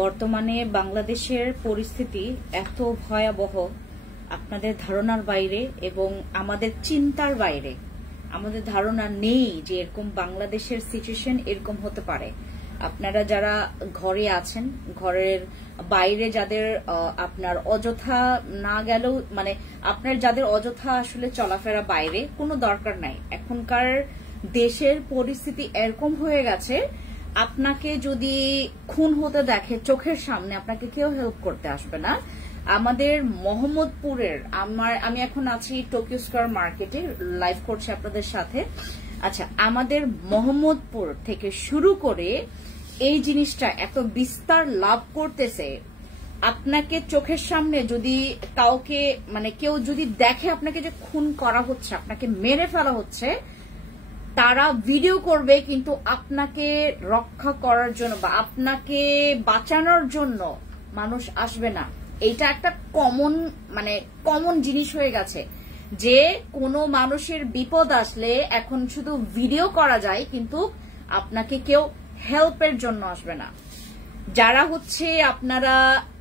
বর্তমানে বাংলাদেশের পরিস্থিতি এত ভয়াবহ, আপনাদের ধারণার বাইরে এবং আমাদের চিন্তার বাইরে। আমাদের ধারণা নেই যে এরকম বাংলাদেশের সিচুয়েশন এরকম হতে পারে। আপনারা যারা ঘরে আছেন, ঘরের বাইরে যাদের আপনার অযথা না গেলেও মানে আপনার যাদের অযথা আসলে চলাফেরা বাইরে কোনো দরকার নাই। এখনকার দেশের পরিস্থিতি এরকম হয়ে গেছে, আপনাকে যদি খুন হতে দেখে চোখের সামনে আপনাকে কেউ হেল্প করতে আসবে না। আমাদের মোহাম্মদপুরের আমি এখন আছি টোকিও স্কয়ার মার্কেটে, লাইভ করছি আপনাদের সাথে। আচ্ছা, আমাদের মোহাম্মদপুর থেকে শুরু করে এই জিনিসটা এত বিস্তার লাভ করতেছে। আপনাকে চোখের সামনে যদি কাউকে মানে কেউ যদি দেখে আপনাকে যে খুন করা হচ্ছে, আপনাকে মেরে ফেলা হচ্ছে, তারা ভিডিও করবে, কিন্তু আপনাকে রক্ষা করার জন্য বা আপনাকে বাঁচানোর জন্য মানুষ আসবে না। এটা একটা কমন জিনিস হয়ে গেছে যে কোনো মানুষের বিপদ আসলে এখন শুধু ভিডিও করা যায়, কিন্তু আপনাকে কেউ হেল্পের জন্য আসবে না। যারা হচ্ছে আপনারা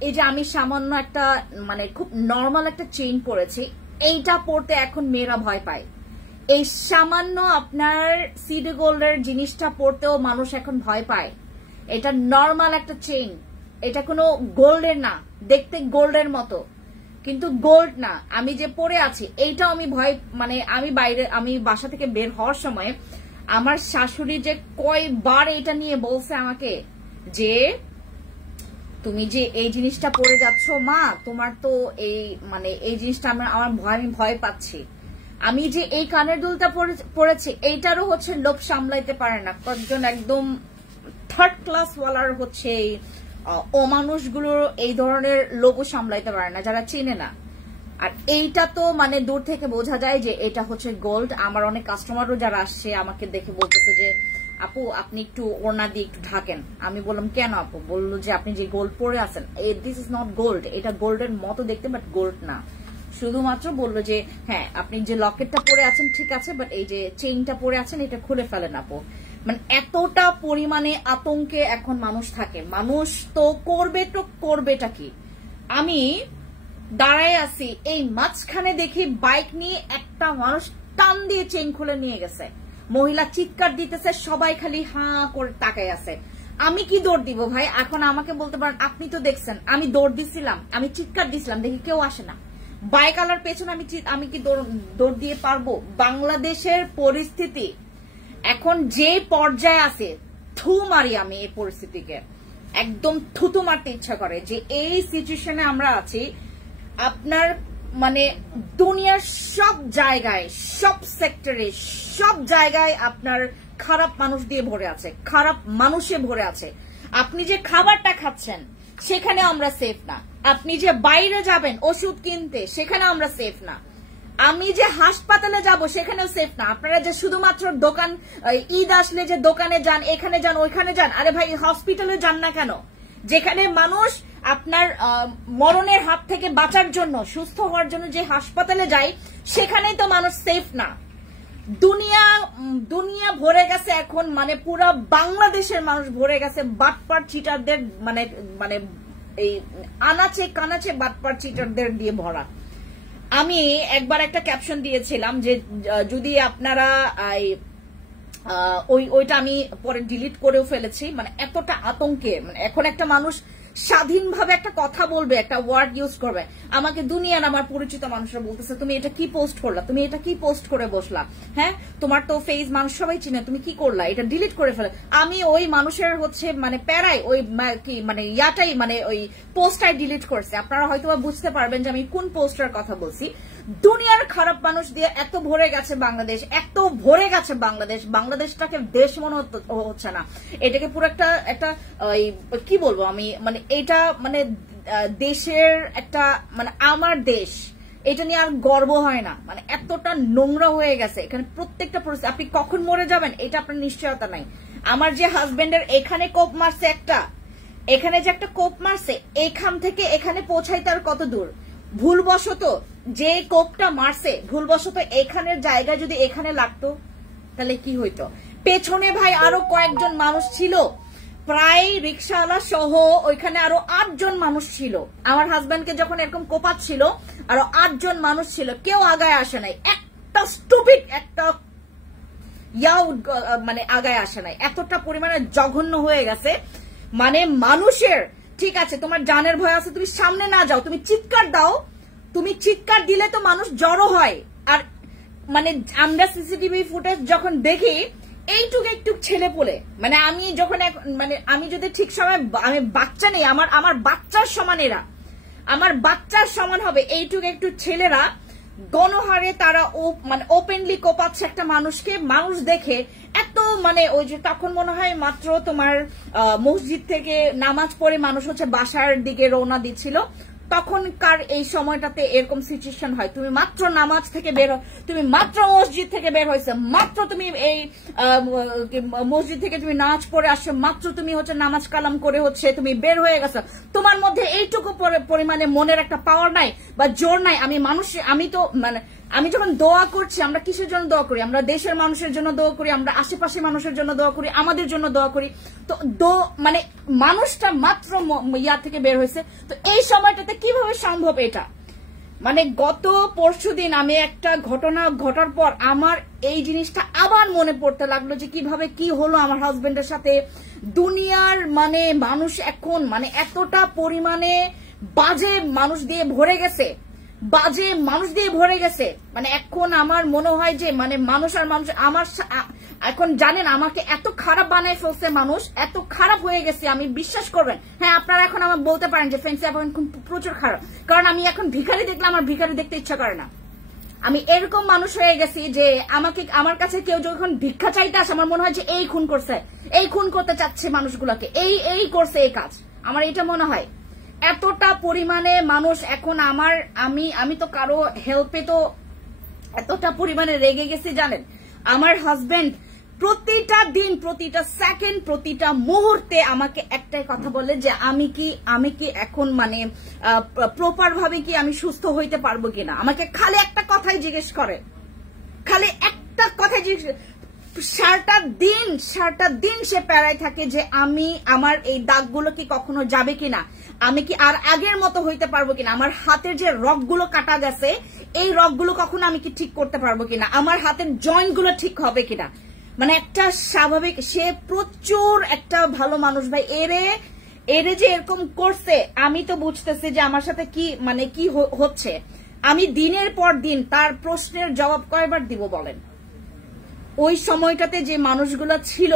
এই যে আমি সামান্য একটা মানে খুব নর্মাল একটা চেইন পরেছি, এইটা পরতে এখন মেয়েরা ভয় পায়। এই সামান্য আপনার সিড গোল্ডের জিনিসটা পরতেও মানুষ এখন ভয় পায়। এটা নর্মাল একটা চেইন, এটা কোনো গোল্ডের না, দেখতে গোল্ডের মতো কিন্তু গোল্ড না। আমি যে পরে আছি এইটাও আমি ভয় আমি বাসা থেকে বের হওয়ার সময় আমার শাশুড়ি যে কয়বার এটা নিয়ে বলছে আমাকে যে তুমি যে এই জিনিসটা পরে যাচ্ছ মা, তোমার তো এই জিনিসটা আমি ভয় পাচ্ছি। আমি যে এই কানের দুলটা পরেছি এইটারও হচ্ছে লোভ সামলাইতে পারে না, কয়েকজন একদম থার্ড ক্লাস ওয়ালার হচ্ছে অমানুষগুলোর এই ধরনের লোভ সামলাইতে পারে না, যারা চেনে না। আর এইটা তো মানে দূর থেকে বোঝা যায় যে এটা হচ্ছে গোল্ড। আমার অনেক কাস্টমারও যারা আসছে আমাকে দেখে বলতেছে যে আপু আপনি একটু ওড়না দিয়ে একটু ঢাকেন। আমি বললাম কেন আপু? বললো যে আপনি যে গোল্ড পরে আছেন, দিস ইজ নট গোল্ড, এটা গোল্ডের মতো দেখতে বাট গোল্ড না। শুধুমাত্র বললো যে হ্যাঁ আপনি যে লকেটটা পরে আছেন ঠিক আছে, বাট এই যে চেইনটা পরে আছেন এটা খুলে ফেলেন আপু। মানে এতটা পরিমাণে আতঙ্কে এখন মানুষ থাকে। মানুষ তো করবেটা কি? আমি দাঁড়ায় আছি, এই মাঝখানে দেখি বাইক নিয়ে একটা মানুষ টান দিয়ে চেইন খুলে নিয়ে গেছে। মহিলা চিৎকার দিতেছে, সবাই খালি হাঁ করে তাকায় আছে। আমি কি দৌড় দিব ভাই? এখন আমাকে বলতে পারেন আপনি তো দেখছেন আমি দৌড় দিছিলাম, আমি চিৎকার দিছিলাম, দেখি কেউ আসে না। বাইক আলার পেছনে আমি কি দৌড় দিয়ে পারবো? বাংলাদেশের পরিস্থিতি এখন যে পর্যায়ে আছে, থু মারি আমি এই পরিস্থিতিকে, একদম থুতু মারতে ইচ্ছা করে যে এই সিচুয়েশনে আমরা আছি। আপনার মানে দুনিয়ার সব জায়গায়, সব সেক্টরে, সব জায়গায় আপনার খারাপ মানুষ দিয়ে ভরে আছে, খারাপ মানুষে ভরে আছে। আপনি যে খাবারটা খাচ্ছেন সেখানে আমরা সেফ না, আপনি যে বাইরে যাবেন ওষুধ কিনতে সেখানে আমরা সেফ না, আমি যে হাসপাতালে যাব সেখানেও সেফ না। আপনারা যে শুধুমাত্র দোকান ঈদ আসলে যে দোকানে যান, এখানে যান, ওইখানে যান, আরে ভাই হসপিটালে যান না কেন? যেখানে মানুষ আপনার মরণের হাত থেকে বাঁচার জন্য, সুস্থ হওয়ার জন্য যে হাসপাতালে যায় সেখানেই তো মানুষ সেফ না। দুনিয়া ভরে গেছে এখন, মানে পুরা বাংলাদেশের মানুষ ভরে গেছে বাটপার চিটারদের, মানে এই আনাচে কানাচে বাটপার চিটারদের দিয়ে ভরা। আমি একবার একটা ক্যাপশন দিয়েছিলাম যে যদি আপনারা ওইটা আমি পরে ডিলিট করেও ফেলেছি। মানে এতটা আতঙ্কে, মানে এখন একটা মানুষ স্বাধীনভাবে একটা কথা বলবে, একটা ওয়ার্ড ইউজ করবে, আমাকে দুনিয়ার আমার পরিচিত মানুষরা বলতেছে তুমি এটা কি পোস্ট করলা, তুমি এটা কি পোস্ট করে বসলা, হ্যাঁ তোমার তো ফেস মানুষ সবাই চিনে, তুমি কি করলা, এটা ডিলিট করে ফেলে। আমি ওই মানুষের হচ্ছে মানে প্যারাই ওই কি মানে ইয়াটাই মানে ওই পোস্টটাই ডিলিট করছে। আপনারা হয়তো বুঝতে পারবেন যে আমি কোন পোস্টার কথা বলছি। দুনিয়ার খারাপ মানুষ দিয়ে এত ভরে গেছে বাংলাদেশ, এত ভরে গেছে বাংলাদেশটাকে দেশ মনে হচ্ছে না। এটাকে পুরো একটা কি বলবো আমি, মানে এটা মানে দেশের একটা মানে আমার দেশ, এটা নিয়ে আর গর্ব হয় না। মানে এতটা নোংরা হয়ে গেছে এখানে প্রত্যেকটা পরিস্থিতি। আপনি কখন মরে যাবেন এটা আপনার নিশ্চয়তা নাই। আমার যে হাজবেন্ডের এখানে কোপ মারছে একটা, এখানে যে একটা কোপ মারছে, এখান থেকে এখানে পৌঁছাইতে আর কত দূর? ভুলবশত যে কোপটা মারছে, ভুলবশত এখানের জায়গায় যদি এখানে লাগতো তাহলে কি হইতো? পেছনে ভাই আরো কয়েকজন মানুষ ছিল, প্রায় রিক্সাওয়ালা সহ ওইখানে আরো 8 জন মানুষ ছিল। আমার হাজবেন্ডকে যখন এরকম কোপাচ্ছিল আরো 8 জন মানুষ ছিল, কেউ আগায় আসে নাই। একটা স্টুপিড একটা মানে আগায় আসে নাই। এতটা পরিমাণে জঘন্য হয়ে গেছে। মানে মানুষের, ঠিক আছে তোমার জানের ভয় আছে, তুমি সামনে না যাও, তুমি চিৎকার দাও, তুমি চিৎকার দিলে তো মানুষ জড়ো হয়। আর মানে আমরা সিসিটিভি ফুটেজ যখন দেখি এইটুকু একটু ছেলে পোলে, মানে আমি যখন মানে আমি যদি ঠিক সময়, আমি বাচ্চা নেই, আমার বাচ্চার সমান, এরা আমার বাচ্চার সমান হবে, এইটুকু একটু ছেলেরা গণহারে তারা মানে ওপেনলি কোপাচ্ছে একটা মানুষকে। মানুষ দেখে এত মানে ওই যে তখন মনে হয় মাত্র তোমার মসজিদ থেকে নামাজ পড়ে মানুষ হচ্ছে বাসার দিকে রওনা দিচ্ছিল, তখনকার এই সময়টাতে এরকম সিচুয়েশন হয়। তুমি মাত্র নামাজ থেকে বের, তুমি মাত্র মসজিদ থেকে বের হয়েছে, মাত্র তুমি এই মসজিদ থেকে তুমি নামাজ পড়ে আসছো, মাত্র তুমি হচ্ছে নামাজ কালাম করে হচ্ছে তুমি বের হয়ে গেছো, তোমার মধ্যে এইটুকু পরিমাণে মনের একটা পাওয়ার নাই বা জোর নাই। আমি তো মানে আমি যখন দোয়া করছি, আমরা কিসের জন্য দোয়া করি? আমরা দেশের মানুষের জন্য দোয়া করি, আমরা আশেপাশে মানুষের জন্য দোয়া করি, আমাদের জন্য দোয়া করি। তো মানে মানুষটা মাত্র ইয়া থেকে বের হয়েছে, তো এই সময়টাতে কিভাবে সম্ভব এটা? মানে গত পরশুদিন আমি একটা ঘটনা ঘটার পর আমার এই জিনিসটা আবার মনে পড়তে লাগলো যে কিভাবে কি হলো আমার হাজবেন্ডের সাথে। দুনিয়ার মানে মানুষ এখন মানে এতটা পরিমাণে বাজে মানুষ দিয়ে ভরে গেছে, বাজে মানুষ দিয়ে ভরে গেছে। মানে এখন আমার মনে হয় যে মানে মানুষ আর মানুষ আমার এখন জানেন আমাকে এত খারাপ বানায় ফেলছে, মানুষ এত খারাপ হয়ে গেছে, আমি বিশ্বাস করবেন। হ্যাঁ, আপনারা এখন আমার বলতে পারেন যে ফ্যান্সি এখন প্রচুর খারাপ, কারণ আমি এখন ভিখারি দেখলে আমার ভিখারি দেখতে ইচ্ছা করে না। আমি এরকম মানুষ হয়ে গেছি যে আমার কাছে কেউ যখন ভিক্ষা চাইতে আসে আমার মনে হয় যে এই খুন করছে, এই খুন করতে চাচ্ছে মানুষগুলোকে, এই করছে এই কাজ, আমার এটা মনে হয়। এতটা পরিমাণে মানুষ এখন আমি তো কারো হেল্পে তো এতটা পরিমাণে রেগে গেছি জানেন। আমার হাজবেন্ড প্রতিটা দিন, প্রতিটা সেকেন্ড, প্রতিটা মুহূর্তে আমাকে একটাই কথা বলে যে আমি কি এখন মানে প্রপার ভাবে কি আমি সুস্থ হইতে পারবো কিনা। আমাকে খালি একটা কথাই জিজ্ঞেস করে, খালি একটা কথাই জিজ্ঞেস। সারাটা দিন সে প্যারায় থাকে যে আমার এই দাগগুলো কি কখনো যাবে কিনা, আমি কি আর আগের মতো হইতে পারবো কিনা, আমার হাতের যে রগগুলো কাটা গেছে এই রগগুলো কখনো আমি কি ঠিক করতে পারবো কিনা, আমার হাতের জয়েন্ট গুলো ঠিক হবে কিনা। মানে একটা স্বাভাবিক, সে প্রচুর একটা ভালো মানুষ ভাই। এরে যে এরকম করছে আমি তো বুঝতেছি যে আমার সাথে কি মানে কি হচ্ছে। আমি দিনের পর দিন তার প্রশ্নের জবাব কয়বার দিব বলেন? ওই সময়টাতে যে মানুষগুলো ছিল,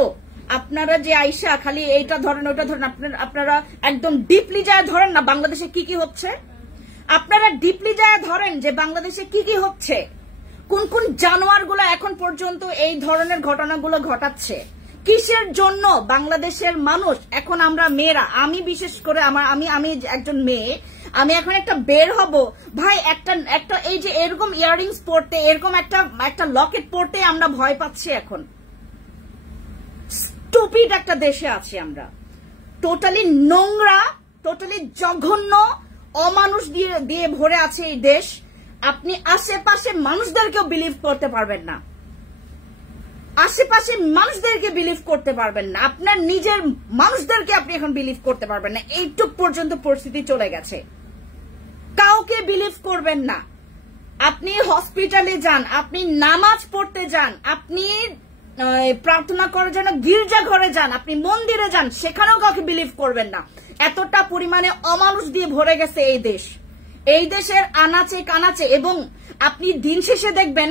আপনারা যে আইসা খালি এইটা ধরেন ওইটা ধরেন, আপনারা একদম ডিপলি যায় ধরেন না বাংলাদেশে কি কি হচ্ছে, আপনারা ডিপলি যায় ধরেন যে বাংলাদেশে কি কি হচ্ছে, কোন কোন জানোয়ারগুলো এখন পর্যন্ত এই ধরনের ঘটনাগুলো ঘটাচ্ছে, কিসের জন্য বাংলাদেশের মানুষ এখন, আমরা মেয়েরা, আমি বিশেষ করে আমি একজন মেয়ে, আমি এখন একটা বের হব ভাই, একটা এই যে এরকম ইয়াররিংস পরতে, এরকম একটা লকেট পরতে আমরা ভয় পাচ্ছি এখন। স্টুপিড একটা দেশে আছি আমরা, টোটালি নোংরা, টোটালি জঘন্য, অমানুষ দিয়ে ভরে আছে এই দেশ। আপনি আশেপাশে মানুষদেরকেও বিলিভ করতে পারবেন না, আশেপাশে মানুষদেরকে বিলিভ করতে পারবেন না, আপনার নিজের মানুষদেরকে আপনি এখন বিলিভ করতে পারবেন না। এইটুক পর্যন্ত পরিস্থিতি চলে গেছে, কাউকে বিলিভ করবেন না। আপনি হসপিটালে যান, আপনি নামাজ পড়তে যান, আপনি প্রার্থনা করার জন্য গির্জা ঘরে যান, আপনি মন্দিরে যান, সেখানেও কাউকে বিলিভ করবেন না। এতটা পরিমাণে অমানুষ দিয়ে ভরে গেছে এই দেশ, এই দেশের আনাচে কানাচে। এবং আপনি দিন শেষে দেখবেন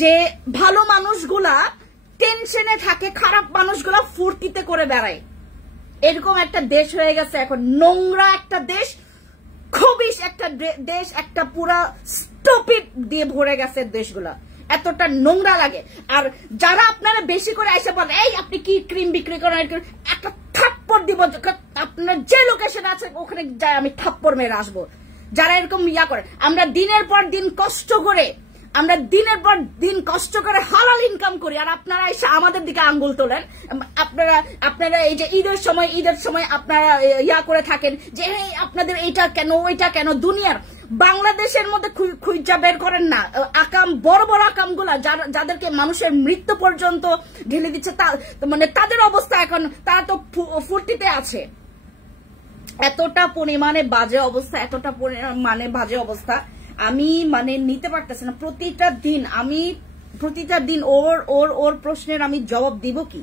যে ভালো মানুষগুলা টেনশনে থাকে, খারাপ মানুষগুলা ফুর্তিতে করে বেড়ায়। এরকম একটা দেশ হয়ে গেছে এখন, নোংরা একটা দেশ, খবিশ একটা দেশ, একটা পুরা স্টুপিড দিয়ে ভরে গেছে দেশগুলা, এতটা নোংরা লাগে। আর যারা আপনারা বেশি করে আইসা বলেন এই আপনি কি ক্রিম বিক্রি করেন, একটা থাপ্পড় দিব, আপনার যে লোকেশন আছে ওখানে যাই আমি থাপ্পড় মেরে আসবো। যারা এরকম ইয়া করে, আমরা দিনের পর দিন কষ্ট করে, হালাল ইনকাম করি, আর আপনারা এসে আমাদের দিকে আঙ্গুল তোলেন। আপনারা এই যে ঈদের সময় আপনারা ইয়া করে থাকেন যে আপনাদের এইটা কেন ওইটা কেন। দুনিয়ার বাংলাদেশের মধ্যে খুঁজা বের করেন না আকাম, বড় বড় আকাম গুলা যাদেরকে মানুষের মৃত্যু পর্যন্ত ঢেলে দিচ্ছে, মানে তাদের অবস্থা এখন, তারা তো ফুর্তিতে আছে। এতটা পরিমাণে বাজে অবস্থা, এতটা পরিমাণে বাজে অবস্থা, আমি মানে নিতে পারতেছি না। প্রতিটা দিন ওর প্রশ্নের আমি জবাব দিব কি?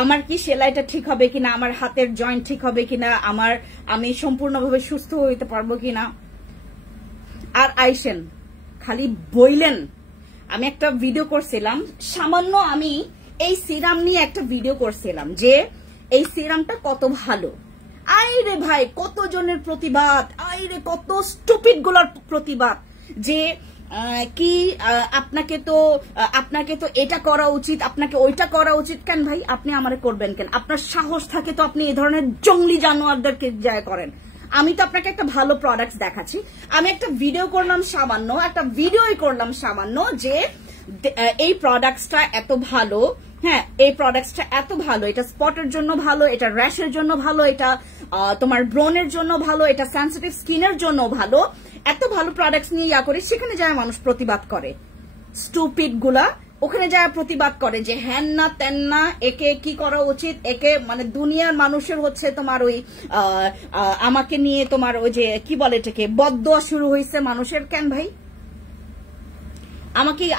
আমার কি সেলাইটা ঠিক হবে কিনা, আমার হাতের জয়েন্ট ঠিক হবে কিনা, আমি সম্পূর্ণভাবে সুস্থ হইতে পারবো কিনা। আর আইসেন খালি বইলেন। আমি একটা ভিডিও করছিলাম সামান্য, আমি এই সিরাম নিয়ে একটা ভিডিও করছিলাম যে এই সিরামটা কত ভালো। আইরে ভাই কত জনের প্রতিবাদ, আইরে কত স্টুপিড গুলার প্রতিবাদ যে কি আপনাকে তো এটা করা উচিত, আপনাকে ওইটা করা উচিত। কেন ভাই আপনি আমারে করবেন কেন? আপনার সাহস থাকে তো আপনি এই ধরনের জঙ্গলি জানোয়ারদেরকে যায় করেন। আমি তো আপনাকে একটা ভালো প্রোডাক্ট দেখাচ্ছি। আমি একটা ভিডিও করলাম সামান্য, যে এই প্রোডাক্টটা এত ভালো। হ্যাঁ, এই প্রোডাক্টটা এত ভালো, এটা স্পটের জন্য ভালো, এটা র্যাশের জন্য ভালো, এটা তোমার ব্রনের জন্য ভালো, এটা সেন্সিটিভ স্কিনের জন্য ভালো। এত ভালো প্রোডাক্টস নিয়ে করি, সেখানে যায় মানুষ প্রতিবাদ করে। স্টুপিড গুলা ওখানে যায় প্রতিবাদ করে যে হ্যান না তেন না, একে কি করা উচিত, একে মানে দুনিয়ার মানুষের হচ্ছে তোমার ওই আমাকে নিয়ে তোমার ওই যে কি বলে এটাকে বদদোয়া শুরু হয়েছে মানুষের। কেন ভাই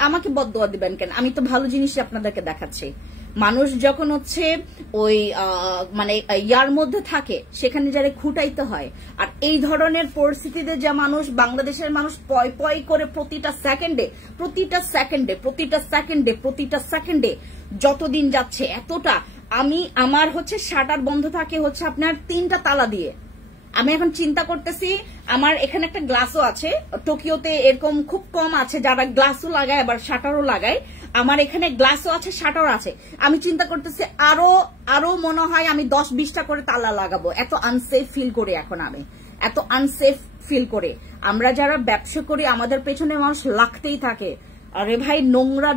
আমাকে বদদোয়া দিবেন কেন? আমি তো ভালো জিনিসই আপনাদেরকে দেখাচ্ছি। মানুষ যখন হচ্ছে ওই মানে ইয়ার মধ্যে থাকে, সেখানে যারা খুঁটাইতে হয়। আর এই ধরনের পরিস্থিতিতে যা মানুষ, বাংলাদেশের মানুষ পয় পয় করে প্রতিটা সেকেন্ডে যতদিন যাচ্ছে এতটা। আমার হচ্ছে শাটার বন্ধ থাকে হচ্ছে আপনার 3টা তালা দিয়ে। আমি এখন চিন্তা করতেছি, আমার এখানে একটা গ্লাসও আছে, টোকিওতে এরকম খুব কম আছে যারা গ্লাসও লাগায় আবার শাটারও লাগায়। আমার এখানে গ্লাসও আছে, শাটার আছে। আমি চিন্তা করতেছি আরো মনে হয় আমি 10-20টা করে তালা লাগাবো। এত আনসেফ ফিল করি এখন আমি, এত আনসেফ ফিল করে। আমরা যারা ব্যবসা করি আমাদের পেছনে মানুষ লাগতেই থাকে। আরে ভাই নোংরা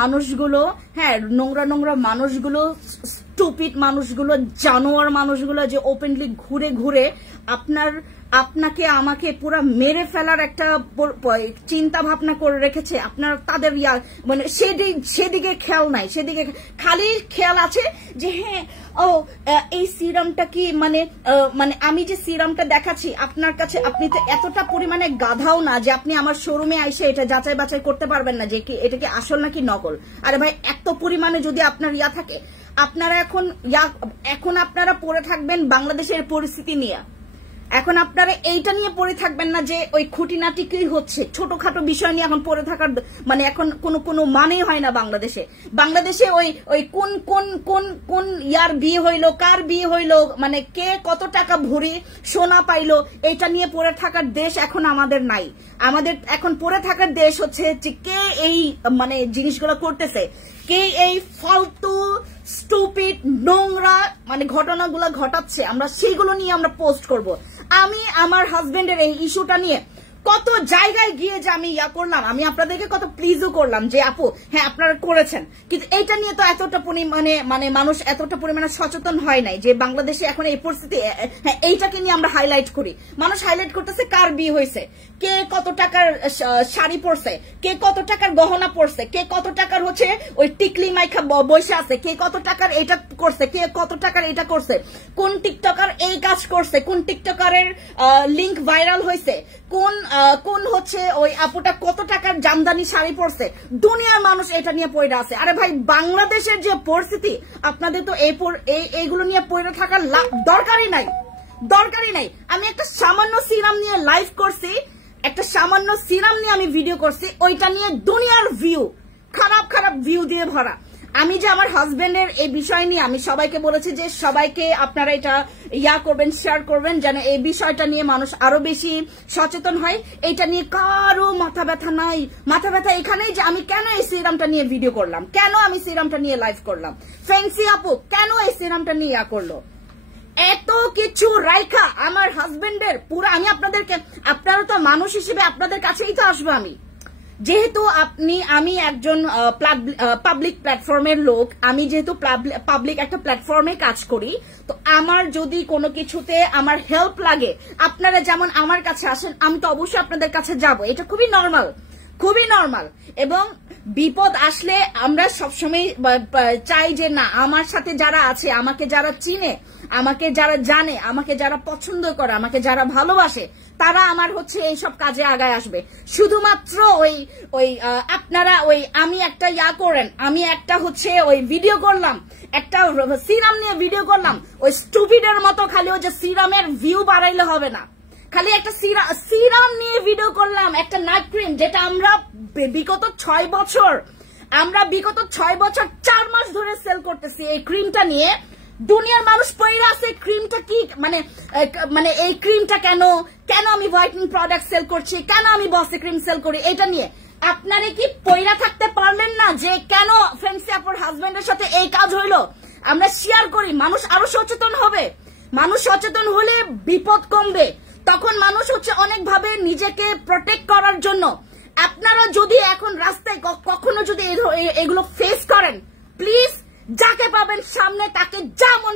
মানুষগুলো, হ্যাঁ নোংরা মানুষগুলো, স্টুপিড মানুষগুলো, জানোয়ার মানুষগুলো যে ওপেনলি ঘুরে আপনাকে আমাকে পুরো মেরে ফেলার একটা চিন্তা ভাবনা করে রেখেছে। আপনার তাদের মানে সেদিকে খেয়াল নাই, সেদিকে খালি খেয়াল আছে যে হ্যাঁ এই সিরামটা কি মানে আমি যে সিরামটা দেখাচ্ছি আপনার কাছে, আপনি তো এতটা পরিমাণে গাধাও না যে আপনি আমার শোরুমে এসে এটা যাচাই বাছাই করতে পারবেন না যে এটা কি আসল নাকি নকল। আরে ভাই এত পরিমাণে যদি আপনার থাকে, আপনারা এখন আপনারা পড়ে থাকবেন বাংলাদেশের পরিস্থিতি নিয়ে। এখন আপনারা এইটা নিয়ে পড়ে থাকবেন না যে ওই খুঁটিনাটি কি হচ্ছে, ছোটখাটো বিষয় নিয়ে এখন পড়ে থাকার মানে এখন কোনো মানেই হয় না। বাংলাদেশে ওই কোন ইয়ার বিয়ে হইলো, কার বিয়ে হইলো, মানে কে কত টাকা ভরি সোনা পাইলো, এইটা নিয়ে পড়ে থাকার দেশ এখন আমাদের নাই। আমাদের এখন পড়ে থাকার দেশ হচ্ছে যে কে এই মানে জিনিসগুলো করতেছে, কে এই ফালতু স্টুপিড নোংরা মানে ঘটনাগুলো ঘটাচ্ছে, আমরা সেইগুলো নিয়ে আমরা পোস্ট করব। আমি আমার হাজবেন্ডের এই ইস্যুটা নিয়ে কত জায়গায় গিয়ে যে আমি করলাম, আমি আপনাদেরকে কত প্লিজও করলাম যে আপু হ্যাঁ আপনারা করেছেন, কিন্তু এইটা নিয়ে তো এতটা পরিমাণে মানে মানুষ এতটা পরিমাণে সচেতন হয় নাই যে বাংলাদেশে এখন এই পরিস্থিতি। হ্যাঁ এইটাকে নিয়ে আমরা হাইলাইট করি, মানুষ হাইলাইট করতেছে কার বিয়ে হয়েছে, কে কত টাকার শাড়ি পরছে, কে কত টাকার গহনা পরছে, কে কত টাকার হচ্ছে ওই টিকলি মাইখা বসে আছে, কে কত টাকার এটা করছে, কে কত টাকার এটা করছে, কোন টিকটকার এই কাজ করছে, কোন টিকটকারের লিংক ভাইরাল হয়েছে, কোন হচ্ছে ওই আপুটা কত টাকার জামদানি শাড়ি পরছে। দুনিয়ার মানুষ এটা নিয়ে পড়ে আছে। আরে ভাই বাংলাদেশের যে পরিস্থিতি, আপনাদের তো এইগুলো নিয়ে পড়ে থাকার দরকারই নাই। আমি একটা সামান্য সিরাম নিয়ে লাইভ করছি, একটা সামান্য সিরাম নিয়ে আমি ভিডিও করছি, ওইটা নিয়ে দুনিয়ার ভিউ, খারাপ ভিউ দিয়ে ভরা। আমি যে আমার হাজবেন্ডের এই বিষয় নিয়ে আমি সবাইকে বলেছি যে সবাইকে আপনারা এটা করবেন, শেয়ার করবেন, যেন এই বিষয়টা নিয়ে মানুষ আরো বেশি সচেতন হয়। এটা নিয়ে কারো মাথা ব্যথা নাই। মাথা ব্যথা এখানেই যে আমি কেন এই সিরামটা নিয়ে ভিডিও করলাম, কেন আমি সিরামটা নিয়ে লাইভ করলাম, ফ্যান্সি আপু কেন এই সিরামটা নিয়ে করলো, এত কিছু রাইখা আমার হাজবেন্ডের পুরো। আমি আপনাদেরকে, আপনারা তো মানুষ হিসেবে আপনাদের কাছেই তো আসবো আমি, যেহেতু আমি একজন পাবলিক প্ল্যাটফর্মের লোক, আমি যেহেতু পাবলিক একটা প্ল্যাটফর্মে কাজ করি, তো আমার যদি কোনো কিছুতে আমার হেল্প লাগে, আপনারা যেমন আমার কাছে আসেন, আমি তো অবশ্যই আপনাদের কাছে যাব, এটা খুবই নর্মাল, খুবই নর্মাল। এবং বিপদ আসলে আমরা সবসময় চাই যে না, আমার সাথে যারা আছে, আমাকে যারা চিনে, আমাকে যারা জানে, আমাকে যারা পছন্দ করে, আমাকে যারা ভালোবাসে, তারা আমার হচ্ছে এইসব কাজে আগায় আসবে। শুধুমাত্র আপনারা আমি একটা করেন, আমি একটা হচ্ছে ভিডিও করলাম, একটা সিরাম নিয়ে ভিডিও করলাম, ওই স্টুপিডের মতো খালি ওই যে সিরামের ভিউ বাড়াইলে হবে না। খালি একটা সিরাম নিয়ে ভিডিও করলাম, একটা নাইট ক্রিম, যেটা আমরা বিগত 6 বছর 4 মাস ধরে সেল করতেছি। এই ক্রিমটা নিয়ে দুনিয়ার মানুষ পয়রা আছে, ক্রিমটা কি মানে এই ক্রিমটা কেন আমি হোয়াইটেনিং প্রোডাক্ট সেল করছি, কেন আমি বসে ক্রিম সেল করি, এটা নিয়ে আপনারা কি পয়রা থাকতে পারলেন না যে কেন ফ্যান্সি আপুর হাজবেন্ডের সাথে এই কাজ হইলো? আমরা শেয়ার করি, মানুষ আরো সচেতন হবে। মানুষ সচেতন হলে বিপদ কমবে, তখন মানুষ হচ্ছে অনেক ভাবে নিজেকে প্রোটেক্ট করার জন্য। আপনারা যদি এখন রাস্তায় কখনো যদি এগুলো ফেস করেন, প্লিজ যাকে পাবেন সামনে তাকে যেমন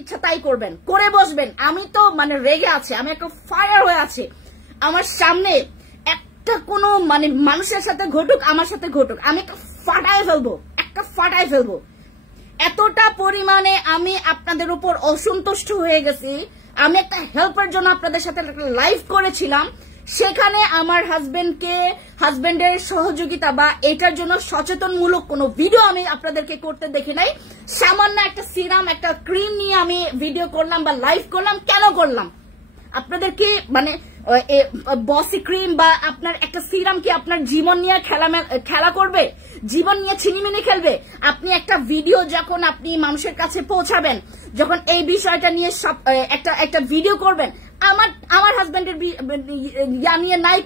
ইচ্ছা তাই করবেন, করে বসবেন। আমি তো মানে রেগে আছি, আমি একটা ফায়ার হয়ে আছি। আমার সামনে একটা কোনো মানে মানুষের সাথে ঘটুক, আমার সাথে ঘটুক, আমি একটা ফাটায় ফেলবো। এতটা পরিমাণে আমি আপনাদের উপর অসন্তুষ্ট হয়ে গেছি। আমি একটা হেল্পের জন্য আপনাদের সাথে লাইভ করেছিলাম, সেখানে আমার হাজবেন্ডের সহযোগিতা বা এটার জন্য সচেতনমূলক কোনো ভিডিও আমি আপনাদেরকে করতে দেখি নাই। সামান্য একটা সিরাম, একটা ক্রিম নিয়ে আমি ভিডিও করলাম বা লাইভ করলাম। কেন করলাম? আপনাদেরকে মানে বসি ক্রিম বা আপনার একটা সিরাম কি আপনার জীবন নিয়ে খেলা করবে? জীবন নিয়ে ছিনিমিনি খেলবে? আপনি একটা ভিডিও যখন আপনি মানুষের কাছে পৌঁছাবেন, যখন এই বিষয়টা নিয়ে সব একটা ভিডিও করবেন, আমার হাজবেন্ডের নিয়ে নাই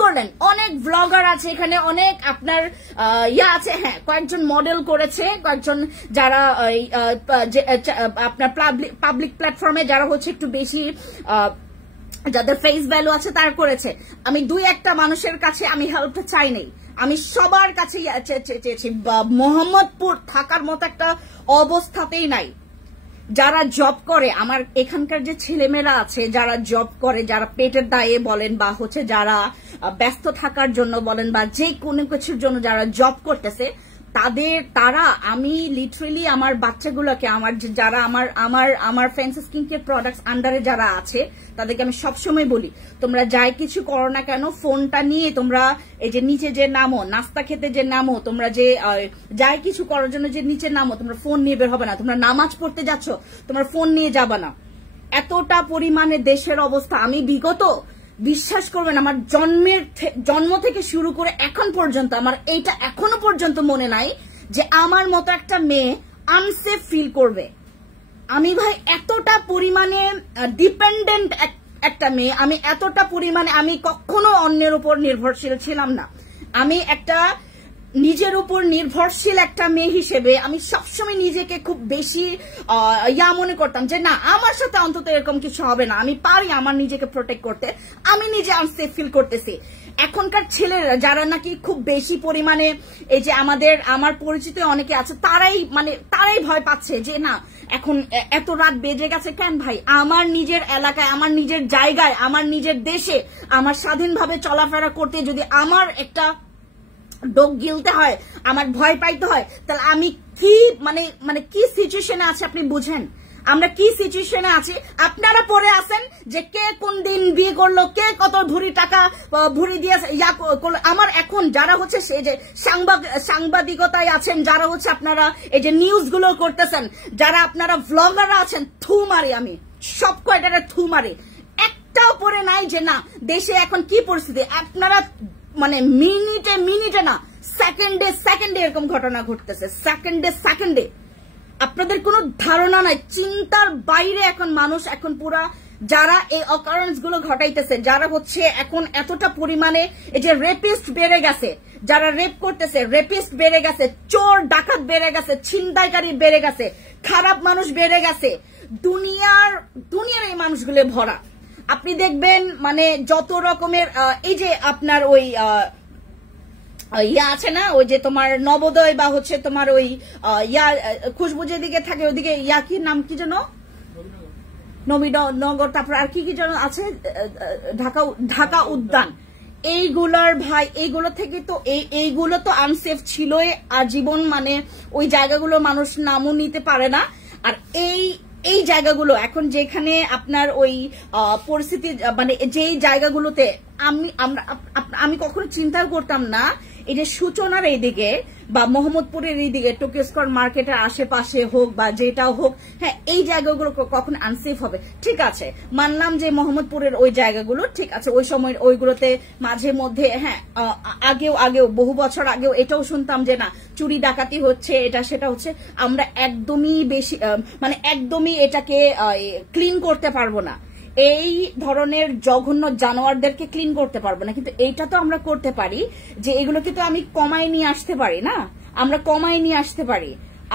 করলেন। অনেক ব্লগার আছে এখানে, অনেক আপনার আছে, হ্যাঁ কয়েকজন মডেল করেছে, কয়েকজন যারা আপনার পাবলিক প্ল্যাটফর্মে যারা হচ্ছে একটু বেশি যাদের ফেস ভ্যালু আছে তার করেছে। আমি 2-1টা মানুষের কাছে আমি হেল্পটা চাই নাই, আমি সবার কাছে চেয়েছি। মোহাম্মদপুর থাকার মতো একটা অবস্থাতেই নাই। যারা জব করে, আমার এখানকার যে ছেলেমেয়েরা আছে যারা জব করে, যারা পেটের দায়ে বলেন বা হচ্ছে যারা ব্যস্ত থাকার জন্য বলেন বা যে কোনো কিছুর জন্য যারা জব করতেছে, তারা আমি লিটারেলি আমার বাচ্চাগুলোকে, যারা আমার ফ্যান্সি স্কিন কেয়ার প্রোডাক্টস আন্ডারে যারা আছে, তাদেরকে আমি সবসময় বলি, তোমরা যাই কিছু করো না কেন, ফোনটা নিয়ে তোমরা এই যে নিচে যে নামো, নাস্তা খেতে যে নামো, তোমরা যে যাই কিছু করার জন্য যে নিচে নামো, তোমরা ফোন নিয়ে বের হবে না। তোমরা নামাজ পড়তে যাচ্ছ, তোমরা ফোন নিয়ে যাবা না। এতটা পরিমাণে দেশের অবস্থা, আমি বিগত বিশ্বাস করবেন আমার জন্ম থেকে শুরু করে এখন পর্যন্ত আমার এইটা এখনো পর্যন্ত মনে নাই যে আমার মতো একটা মেয়ে আনসেফ ফিল করবে। আমি ভাই এতটা পরিমাণে ডিপেন্ডেন্ট একটা মেয়ে, আমি এতটা পরিমাণে আমি কখনো অন্যের উপর নির্ভরশীল ছিলাম না। আমি একটা নিজের উপর নির্ভরশীল একটা মেয়ে হিসেবে আমি সবসময় নিজেকে খুব বেশি মনে করতাম যে না, আমার সাথে অন্তত এরকম কিছু হবে না, আমি পারি আমার নিজেকে প্রোটেক্ট করতে, আমি নিজে আনসেফ ফিল করতেছি। এখনকার ছেলেরা যারা নাকি খুব বেশি পরিমাণে এই যে আমার পরিচিত অনেকে আছে, তারাই ভয় পাচ্ছে যে না এখন এত রাত বেজে গেছে কেন ভাই, আমার নিজের এলাকায়, আমার নিজের জায়গায়, আমার নিজের দেশে আমার স্বাধীনভাবে চলাফেরা করতে যদি আমার একটা ডোক গিলতে হয়, আমার ভয় পাইতে হয়, তাহলে আমি কি মানে কি সিচুয়েশনে আছে আপনি বুঝেন? আমরা কি সিচুয়েশনে আছি? আপনারা পড়ে আছেন যে কে কোন দিন বিয়ে করলো, কে কত ভরি টাকা ভরি দিয়ে আমার এখন যারা হচ্ছে সে যে সাংবাদিকতায় আছেন, যারা হচ্ছে আপনারা এই যে নিউজ গুলো করতেছেন, যারা আপনারা ভ্লগাররা আছেন, থু মারি, আমি সব কয়টারে থু মারি। একটাও পরে নাই যে না দেশে এখন কি পরিস্থিতি। আপনারা মানে মিনিটে না সেকেন্ডে এরকম ঘটনা ঘটতেছে, সেকেন্ডে আপনাদের কোনো ধারণা নাই, চিন্তার বাইরে এখন মানুষ এখন পুরা যারা এই অকারেন্স গুলো ঘটাইতেছে, যারা হচ্ছে এখন এতটা পরিমাণে এই যে রেপিস্ট বেড়ে গেছে, যারা রেপ করতেছে, রেপিস্ট বেড়ে গেছে, চোর ডাকাত বেড়ে গেছে, ছিনতাইকারী বেড়ে গেছে, খারাপ মানুষ বেড়ে গেছে, দুনিয়ার এই মানুষগুলো ভরা। আপনি দেখবেন মানে যত রকমের এই যে আপনার ওই ইয়া আছে না, ওই যে তোমার নবোদয় বা হচ্ছে তোমার ওই ইয়া খুশবু যেদিকে থাকে ওইদিকে ইয়া কি নাম কি যেন নবীনগর, তারপর আর কি কি যেন আছে, ঢাকা উদ্যান, এইগুলার ভাই এইগুলো থেকে তো এইগুলো তো আনসেফ ছিলই আজীবন, মানে ওই জায়গাগুলো মানুষ নামও নিতে পারে না। আর এই জায়গাগুলো এখন যেখানে আপনার ওই পরিস্থিতি মানে যেই জায়গাগুলোতে আমি কখনো চিন্তাও করতাম না এই যে সূচনার এইদিকে বা মোহাম্মদপুরের এইদিকে টোকিও স্কয়ার মার্কেটের আশেপাশে হোক বা যেটাও হোক, হ্যাঁ এই জায়গাগুলো কখন আনসেফ হবে। ঠিক আছে, মানলাম যে মোহাম্মদপুরের ওই জায়গাগুলো ঠিক আছে, ওই সময় ওইগুলোতে মাঝে মধ্যে হ্যাঁ আগেও বহু বছর আগেও এটাও শুনতাম যে না চুরি ডাকাতি হচ্ছে, এটা সেটা হচ্ছে। আমরা একদমই বেশি মানে একদমই এটাকে ক্লিন করতে পারবো না, এই ধরনের জঘন্য জানোয়ারদেরকে ক্লিন করতে পারবো না, কিন্তু এইটা তো আমরা করতে পারি যে এগুলোকে তো আমি কমায় নিয়ে আসতে পারি না, আমরা কমায় নিয়ে আসতে পারি।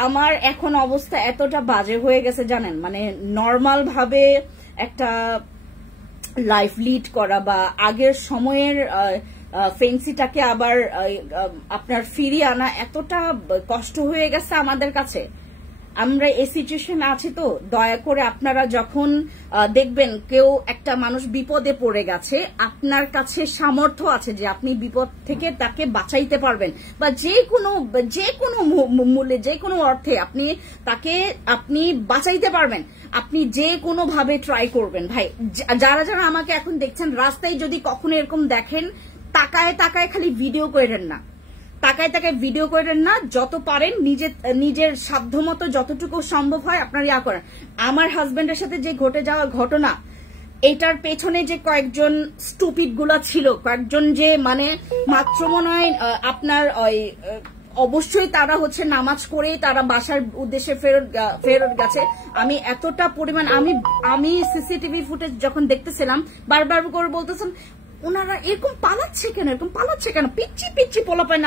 আমার এখন অবস্থা এতটা বাজে হয়ে গেছে জানেন, মানে নর্মাল ভাবে একটা লাইফ লিড করা বা আগের সময়ের ফেন্সিটাকে আবার আপনার ফিরিয়ে আনা এতটা কষ্ট হয়ে গেছে আমাদের কাছে। আমরা এই সিচুয়েশনে আছি, তো দয়া করে আপনারা যখন দেখবেন কেউ একটা মানুষ বিপদে পড়ে গেছে, আপনার কাছে সামর্থ্য আছে যে আপনি বিপদ থেকে তাকে বাঁচাইতে পারবেন বা যে কোনো মূল্যে যে কোনো অর্থে তাকে আপনি বাঁচাইতে পারবেন, আপনি যে কোনো ভাবে ট্রাই করবেন। ভাই যারা যারা আমাকে এখন দেখছেন রাস্তায় যদি কখনো এরকম দেখেন, তাকায় তাকায় খালি ভিডিও করেন না, তাকায় তাকায় ভিডিও করেন না, যত পারেন নিজের সাধ্যমতো যতটুকু সম্ভব হয় আপনার ইয়া করেন। আমার হাজবেন্ডের সাথে যে ঘটে যাওয়া ঘটনা, এটার পেছনে যে কয়েকজন স্টুপিড গুলা ছিল, কয়েকজন যে মানে মাত্র মনে হয় আপনার অবশ্যই তারা হচ্ছে নামাজ করে তারা বাসার উদ্দেশ্যে ফেরত গেছে। আমি এতটা পরিমাণ আমি সিসিটিভি ফুটেজ যখন দেখতেছিলাম বারবার করে বলতেছেন ওনারা এরকম পালাচ্ছে কেন, পিচ্ছি পিচ্ছি পোলাপাইন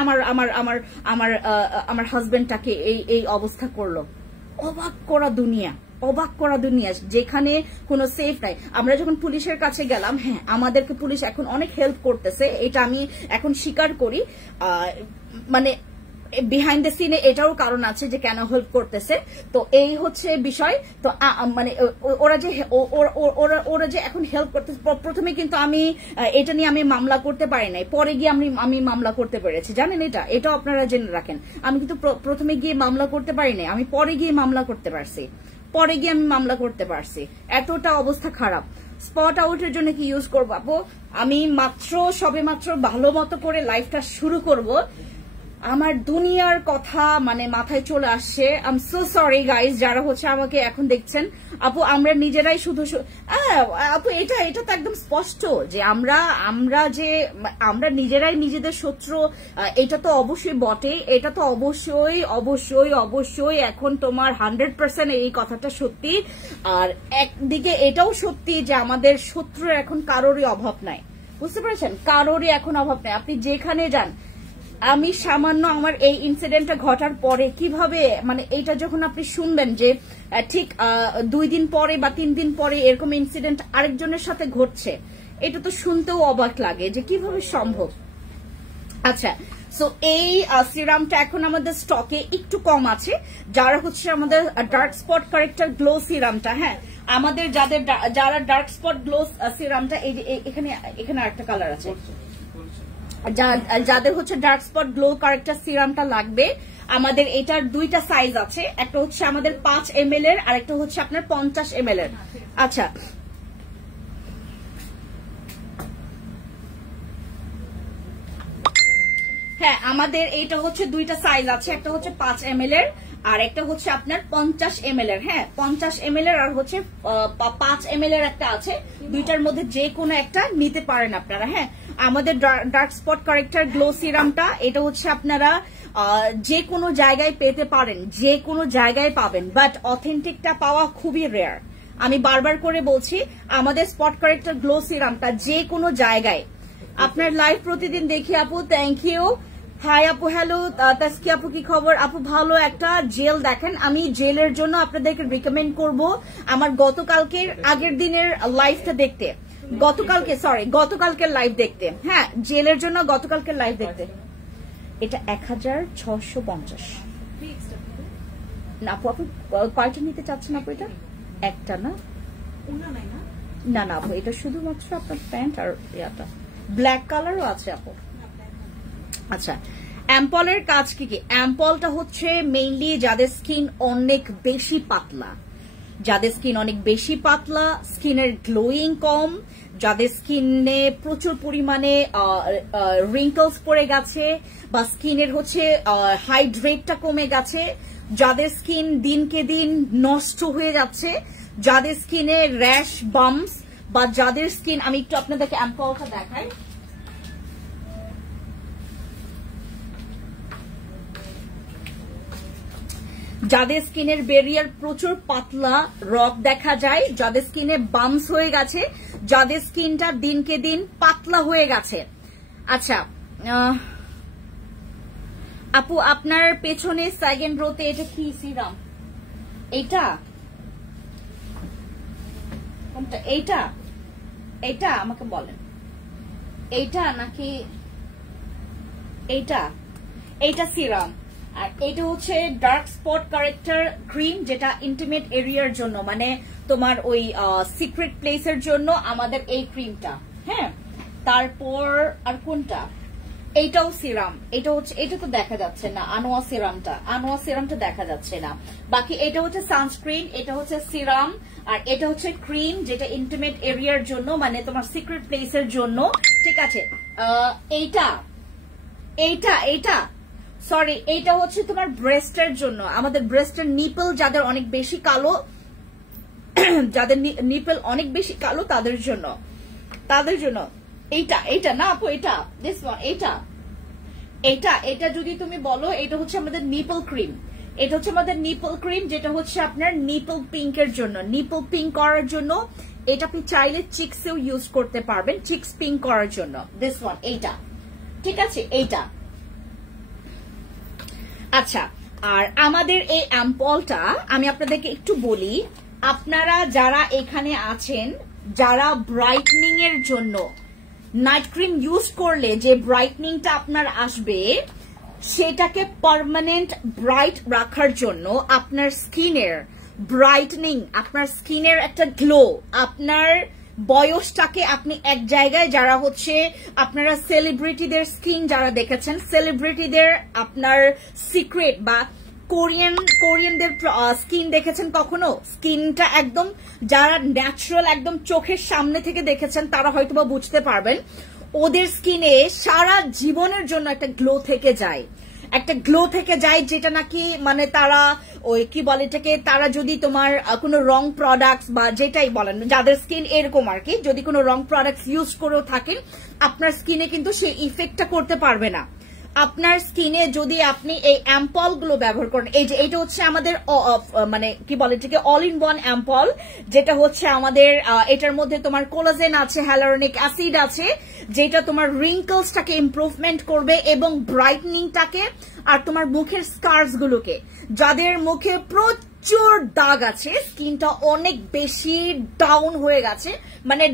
আমার হাজবেন্ডটাকে এই অবস্থা করলো। অবাক করা দুনিয়া যেখানে কোনো সেফ নাই। আমরা যখন পুলিশের কাছে গেলাম, হ্যাঁ আমাদেরকে পুলিশ এখন অনেক হেল্প করতেছে, এটা আমি এখন স্বীকার করি। মানে বিহাইন্ড দ্য সিনে এটাও কারণ আছে যে কেন হেল্প করতেছে, তো এই হচ্ছে বিষয়। তো মানে ওরা যে এখন হেল্প করতেছে, প্রথমে কিন্তু আমি এটা নিয়ে আমি মামলা করতে পারি নাই, পরে গিয়ে আমি মামলা করতে পেরেছি, জানেন এটাও আপনারা জেনে রাখেন। আমি কিন্তু প্রথমে গিয়ে মামলা করতে পারি নাই, আমি পরে গিয়ে মামলা করতে পারছি, এতটা অবস্থা খারাপ। স্পট আউটের জন্য কি ইউজ করবো আপু? আমি সবে মাত্র ভালো মতো করে লাইফটা শুরু করব, আমার দুনিয়ার কথা মানে মাথায় চলে আসছে। I am so sorry guys যারা হচ্ছে আমাকে এখন দেখছেন। আপু আমরা নিজেরাই আপু এটা তো একদম স্পষ্ট যে আমরা নিজেরাই নিজেদের শত্রু, এটা তো অবশ্যই বটে, এটা তো অবশ্যই এখন তোমার 100% এই কথাটা সত্যি। আর একদিকে এটাও সত্যি যে আমাদের শত্রুর এখন কারোরই অভাব নাই, বুঝতে পেরেছেন? কারোরই এখন অভাব নাই, আপনি যেখানে যান। আমি সামান্য আমার এই ইনসিডেন্টটা ঘটার পরে কিভাবে মানে এইটা যখন আপনি শুনবেন যে ঠিক 2 দিন পরে বা 3 দিন পরে এরকম ইনসিডেন্ট আরেকজনের সাথে ঘটছে, এটা তো শুনতেও অবাক লাগে যে কিভাবে সম্ভব। আচ্ছা, সো এই সিরামটা এখন আমাদের স্টকে একটু কম আছে, যারা হচ্ছে আমাদের ডার্ক স্পট কারেক্টার গ্লো সিরামটা, হ্যাঁ আমাদের যারা ডার্ক স্পট গ্লো সিরামটা, এই যে এখানে আরেকটা কালার আছে, যাদের হচ্ছে ডার্ক স্পট গ্লো কারেক্টার সিরামটা লাগবে, আমাদের এটার 2টা সাইজ আছে, একটা হচ্ছে আমাদের 5 ml এর আর একটা হচ্ছে আপনার 50 ml এর। আচ্ছা, হ্যাঁ আমাদের এইটা হচ্ছে 2টা সাইজ আছে, একটা হচ্ছে 5 ml এর আর একটা হচ্ছে আপনার 50 ml এর। হ্যাঁ 50 ml এর আর হচ্ছে 5 ml এর একটা আছে, দুইটার মধ্যে যে কোনো একটা নিতে পারেন আপনারা। হ্যাঁ আমাদের ডার্ক স্পট কারেক্টার গ্লো সিরামটা এটা হচ্ছে আপনারা যে কোনো জায়গায় পেতে পারেন, যে কোনো জায়গায় পাবেন, বাট অথেন্টিকটা পাওয়া খুবই রেয়ার। আমি বারবার করে বলছি আমাদের স্পট কারেক্টার গ্লো সিরামটা যে কোনো জায়গায়। আপনার লাইভ প্রতিদিন দেখি আপু, থ্যাংক ইউ। হাই আপু, হ্যালো তাসকি আপু, কি খবর আপু? ভালো একটা জেল দেখেন, আমি জেলের জন্য আপনাদেরকে রিকমেন্ড করব আমার গতকালকের আগের দিনের লাইভটা দেখতে। গতকালকে লাইভ দেখতে, হ্যাঁ জেলের জন্য গতকালকে লাইভ দেখতে। এটা 1650 না আপু, আপনি কয়টা নিতে চাচ্ছেন আপু? এটা একটা না না না আপু, এটা শুধুমাত্র আপনার প্যান্ট আর ইয়াটা, ব্ল্যাক কালারও আছে আপু। আচ্ছা, অ্যাম্পলের কাজ কি কি? অ্যাম্পলটা হচ্ছে মেইনলি যাদের স্কিন অনেক বেশি পাতলা, স্কিনের গ্লোয়িং কম, যাদের স্কিনে প্রচুর পরিমাণে রিঙ্কলস পড়ে গেছে বা স্কিনের হচ্ছে হাইড্রেটটা কমে গেছে, যাদের স্কিন দিনকে দিন নষ্ট হয়ে যাচ্ছে, যাদের স্কিনে র্যাশ বাম্পস বা যাদের স্কিন, আমি একটু আপনাদেরকে অ্যাম্পলটা দেখাই। যাদের স্কিনের ব্যারিয়ার প্রচুর পাতলা, রক দেখা যায়, যাদের স্কিনে বাম্পস হয়ে গেছে, যাদের স্কিনটা দিনকে দিন পাতলা হয়ে গেছে। আচ্ছা আপু, আপনার পেছনে সেকেন্ড রোতে এটা কি সিরাম? এইটা কোনটা? এইটা আমাকে বলেন, এইটা নাকি এইটা সিরাম। আর এটা হচ্ছে ডার্ক স্পট কারেক্টার ক্রিম, যেটা ইন্টিমেট এরিয়ার জন্য, মানে তোমার ওই সিক্রেট প্লেসের জন্য আমাদের এই ক্রিমটা। হ্যাঁ, তারপর আর কোনটা? এইটাও সিরাম। এটা তো দেখা যাচ্ছে না, আনোয়া সিরামটা দেখা যাচ্ছে না। বাকি এটা হচ্ছে সানস্ক্রিন, এটা হচ্ছে সিরাম, আর এটা হচ্ছে ক্রিম যেটা ইন্টিমেট এরিয়ার জন্য, মানে তোমার সিক্রেট প্লেসের জন্য। ঠিক আছে, এইটা সরি, এইটা হচ্ছে তোমার ব্রেস্টের জন্য, আমাদের ব্রেস্টের নিপল যাদের অনেক বেশি কালো, যাদের নিপল অনেক বেশি কালো তাদের জন্য এইটা না আপু, এটা দিস ওয়ান, এটা যদি তুমি বলো, এটা হচ্ছে আমাদের নিপল ক্রিম। এটা হচ্ছে আমাদের নিপল ক্রিম, যেটা হচ্ছে আপনার নিপল পিঙ্কের জন্য, নিপল পিঙ্ক করার জন্য। এটা আপনি চাইলে চিক্সেও ইউজ করতে পারবেন, চিক্স পিঙ্ক করার জন্য। দিস ওয়ান, এইটা। ঠিক আছে, এইটা। আচ্ছা, আর আমাদের এই অ্যাম্পলটা আমি আপনাদেরকে একটু বলি, আপনারা যারা এখানে আছেন, যারা ব্রাইটনিং এর জন্য নাইট ক্রিম ইউজ করলে যে ব্রাইটনিংটা আপনার আসবে, সেটাকে পার্মানেন্ট ব্রাইট রাখার জন্য আপনার স্কিনের ব্রাইটনিং, আপনার স্কিনের একটা গ্লো, আপনার বয়সটাকে আপনি এক জায়গায়, যারা হচ্ছে আপনারা সেলিব্রিটিদের স্কিন যারা দেখেছেন, সেলিব্রিটিদের আপনার সিক্রেট বা কোরিয়ানদের স্কিন দেখেছেন কখনো? স্কিনটা একদম, যারা ন্যাচারাল একদম চোখের সামনে থেকে দেখেছেন তারা হয়তো বা বুঝতে পারবেন, ওদের স্কিনে সারা জীবনের জন্য একটা গ্লো থেকে যায়, যেটা নাকি মানে তারা ওই কি বলে এটাকে, তারা যদি তোমার কোনো রং প্রোডাক্টস বা যেটাই বলেন, যাদের স্কিন এরকম আর কি, যদি কোনো রং প্রোডাক্টস ইউজ করেও থাকেন, আপনার স্কিনে কিন্তু সেই ইফেক্টটা করতে পারবে না। আপনার স্কিনে যদি আপনি এই অ্যাম্পল গুলো ব্যবহার করেন, এই যে এটা হচ্ছে আমাদের মানে কি বলে এটাকে, অল ইন ওয়ান অ্যাম্পল, যেটা হচ্ছে আমাদের এটার মধ্যে তোমার কোলাজেন আছে, হ্যালুরনিক অ্যাসিড আছে, যেটা তোমার রিঙ্কলসটাকে ইমপ্রুভমেন্ট করবে এবং ব্রাইটনিংটাকে, আর তোমার মুখের স্কার্স গুলোকে, যাদের মুখে প্রচুর দাগ আছে, স্কিনটা অনেক বেশি ডাউন হয়ে গেছে, মানে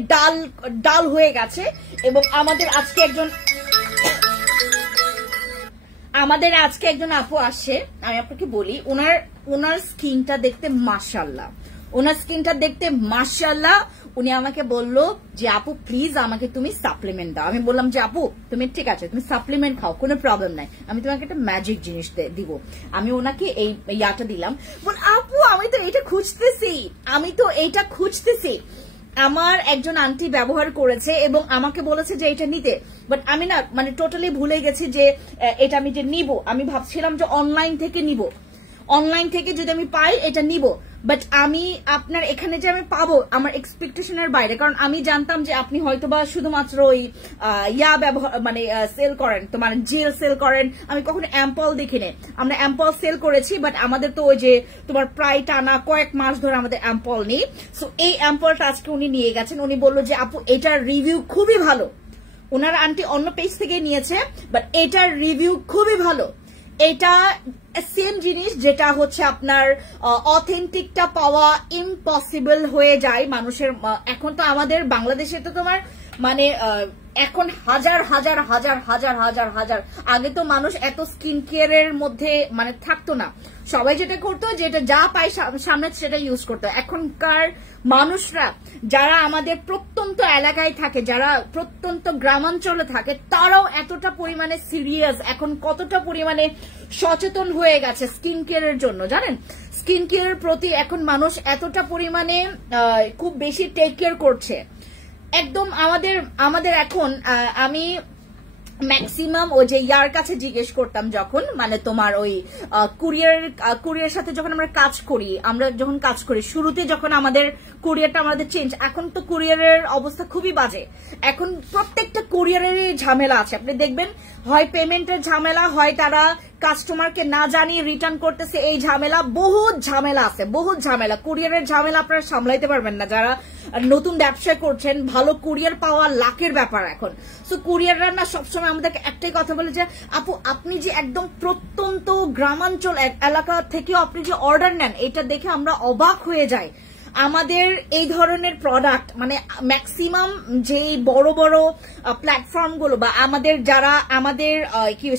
ডাল হয়ে গেছে। এবং আমাদের আজকে একজন আপু আসে, আমি আপনাকে বলি, ওনার স্কিনটা দেখতে মাশাআল্লাহ, উনি আমাকে বললো যে আপু প্লিজ আমাকে তুমি সাপ্লিমেন্ট দাও। আমি বললাম যে আপু তুমি ঠিক আছে, তুমি সাপ্লিমেন্ট খাও, কোনো প্রবলেম নাই, আমি তোমাকে একটা ম্যাজিক জিনিস দিব। আমি ওনাকে এই ইয়াটা দিলাম, বল আপু আমি তো এইটা খুঁজতেছি। আমার একজন আন্টি ব্যবহার করেছে এবং আমাকে বলেছে যে এটা নিতে, বাট আমি না মানে টোটালি ভুলে গেছি যে এটা আমি যে নিব। আমি ভাবছিলাম যে অনলাইন থেকে যদি আমি পাই এটা নিব, বাট আমি আপনার এখানে যে আমি পাবো আমার এক্সপেকটেশনের বাইরে, কারণ আমি জানতাম যে আপনি হয়তোবা শুধুমাত্র ওই ব্যবহার মানে সেল করেন, তোমার জেল সেল করেন, আমি কখনো অ্যাম্পল দেখিনি। আমরা অ্যাম্পল সেল করেছি, বাট আমাদের তো ওই যে তোমার প্রায় টানা কয়েক মাস ধরে আমাদের অ্যাম্পল নেই। সো এই অ্যাম্পলটা আজকে উনি নিয়ে গেছেন, উনি বললো যে আপু এটার রিভিউ খুবই ভালো। ওনার আন্টি অন্য পেজ থেকে নিয়েছে, বাট এটার রিভিউ খুবই ভালো। এটা সেম জিনিস যেটা হচ্ছে আপনার অথেন্টিকটা পাওয়া ইম্পসিবল হয়ে যায় মানুষের। এখন তো আমাদের বাংলাদেশে তো তোমার মানে এখন হাজার হাজার হাজার হাজার হাজার হাজার, আগে তো মানুষ এত স্কিন কেয়ারের মধ্যে মানে থাকতো না, সবাই যেটা করতো যেটা যা পায় সামনে সেটা ইউজ করতো। এখনকার মানুষরা যারা আমাদের প্রত্যন্ত এলাকায় থাকে, যারা প্রত্যন্ত গ্রামাঞ্চলে থাকে, তারাও এতটা পরিমাণে সিরিয়াস, এখন কতটা পরিমাণে সচেতন হয়ে গেছে স্কিন কেয়ারের জন্য জানেন। স্কিন কেয়ারের প্রতি এখন মানুষ এতটা পরিমাণে খুব বেশি টেক কেয়ার করছে একদম। আমাদের এখন আমি ম্যাক্সিমাম ওই যে ইয়ার কাছে জিজ্ঞেস করতাম যখন মানে তোমার ওই কুরিয়ার সাথে যখন আমরা কাজ করি শুরুতে যখন আমাদের কুরিয়ারটা আমাদের চেঞ্জ, এখন তো কুরিয়ারের অবস্থা খুবই বাজে। এখন প্রত্যেকটা কুরিয়ারেরই ঝামেলা আছে, আপনি দেখবেন হয় পেমেন্টের ঝামেলা, হয় তারা কাস্টমারকে না জানিয়ে রিটার্ন করতেছে, এই ঝামেলা, বহুত ঝামেলা আছে, বহুত ঝামেলা। কুরিয়ারের ঝামেলা আপনারা সামলাইতে পারবেন না যারা নতুন ব্যবসা করছেন। ভালো কুরিয়ার পাওয়া লাখের ব্যাপার এখন। সো কুরিয়াররা না সবসময় আমাদেরকে একটাই কথা বলে যে আপু আপনি যে একদম প্রত্যন্ত গ্রামাঞ্চল এলাকা থেকেও আপনি যে অর্ডার নেন, এটা দেখে আমরা অবাক হয়ে যাই। আমাদের এই ধরনের প্রোডাক্ট মানে ম্যাক্সিমাম যে বড় বড় প্ল্যাটফর্মগুলো বা আমাদের যারা আমাদের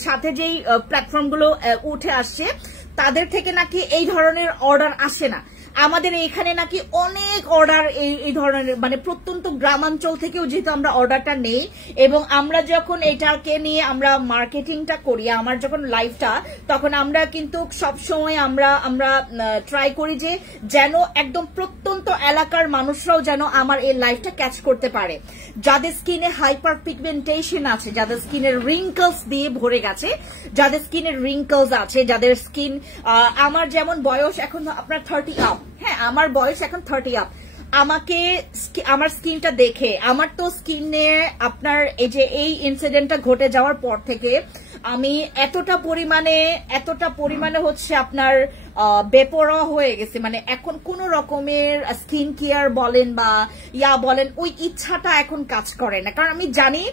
সাথে যেই প্ল্যাটফর্মগুলো উঠে আসছে তাদের থেকে নাকি এই ধরনের অর্ডার আসে না। আমাদের এখানে নাকি অনেক অর্ডার এই ধরনের মানে প্রত্যন্ত গ্রামাঞ্চল থেকেও যেহেতু আমরা অর্ডারটা নেই, এবং আমরা যখন এটাকে নিয়ে আমরা মার্কেটিংটা করি, আমার যখন লাইভটা, তখন আমরা কিন্তু সবসময় আমরা ট্রাই করি যে যেন একদম প্রত্যন্ত এলাকার মানুষরাও যেন আমার এই লাইভটা ক্যাচ করতে পারে। যাদের স্কিনে হাইপার পিগমেন্টেশন আছে, যাদের স্কিনের রিঙ্কলস দিয়ে ভরে গেছে, যাদের স্কিনের রিঙ্কলস আছে, যাদের স্কিন আমার যেমন বয়স এখন আপনার 30 আপ, হ্যাঁ আমার বয়স এখন 30 আপ, আমাকে আমার স্কিনটা দেখে আমার তো স্কিনে আপনার এই ইনসিডেন্টটা ঘটে যাওয়ার পর থেকে আমি এতটা পরিমাণে হচ্ছে আপনার বেপরোয়া হয়ে গেছে। মানে এখন কোন রকমের স্কিন কেয়ার বলেন বা বলেন ওই ইচ্ছাটা এখন কাজ করে না, কারণ আমি জানি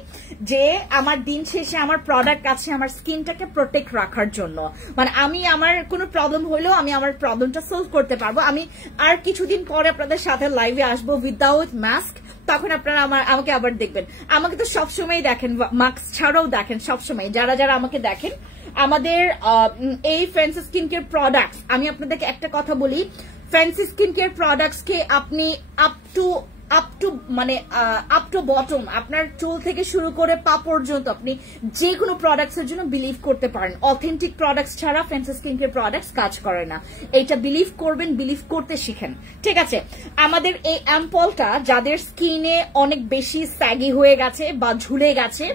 যে আমার দিন শেষে আমার প্রোডাক্ট আছে আমার স্কিনটাকে প্রোটেক্ট রাখার জন্য। মানে আমি আমার কোনো প্রবলেম হইলেও আমি আমার প্রবলেমটা সলভ করতে পারবো। আমি আর কিছুদিন পরে আপনাদের সাথে লাইভে আসবো উইদাউট মাস্ক, তখন আপনারা আমাকে আবার দেখবেন। আমাকে তো সবসময় দেখেন, মাস্ক ছাড়াও দেখেন সবসময়, যারা যারা আমাকে দেখেন। আমাদের এই ফ্যান্সি স্কিন কেয়ার প্রোডাক্টস, আমি আপনাদেরকে একটা কথা বলি, ফ্যান্সি স্কিন কেয়ার প্রোডাক্টস কে আপনি আপ টু বটম আপনার চুল থেকে শুরু করে পা পর্যন্ত আপনি যে কোনো প্রোডাক্টস এর জন্য বিলিভ করতে পারেন। অথেন্টিক প্রোডাক্টস ছাড়া ফ্যান্সি স্কিন কেয়ার প্রোডাক্টস কাজ করে না, এইটা বিলিভ করবেন, বিলিভ করতে শিখেন, ঠিক আছে। আমাদের এই অ্যাম্পলটা যাদের স্কিনে অনেক বেশি স্যাগি হয়ে গেছে বা ঝুলে গেছে,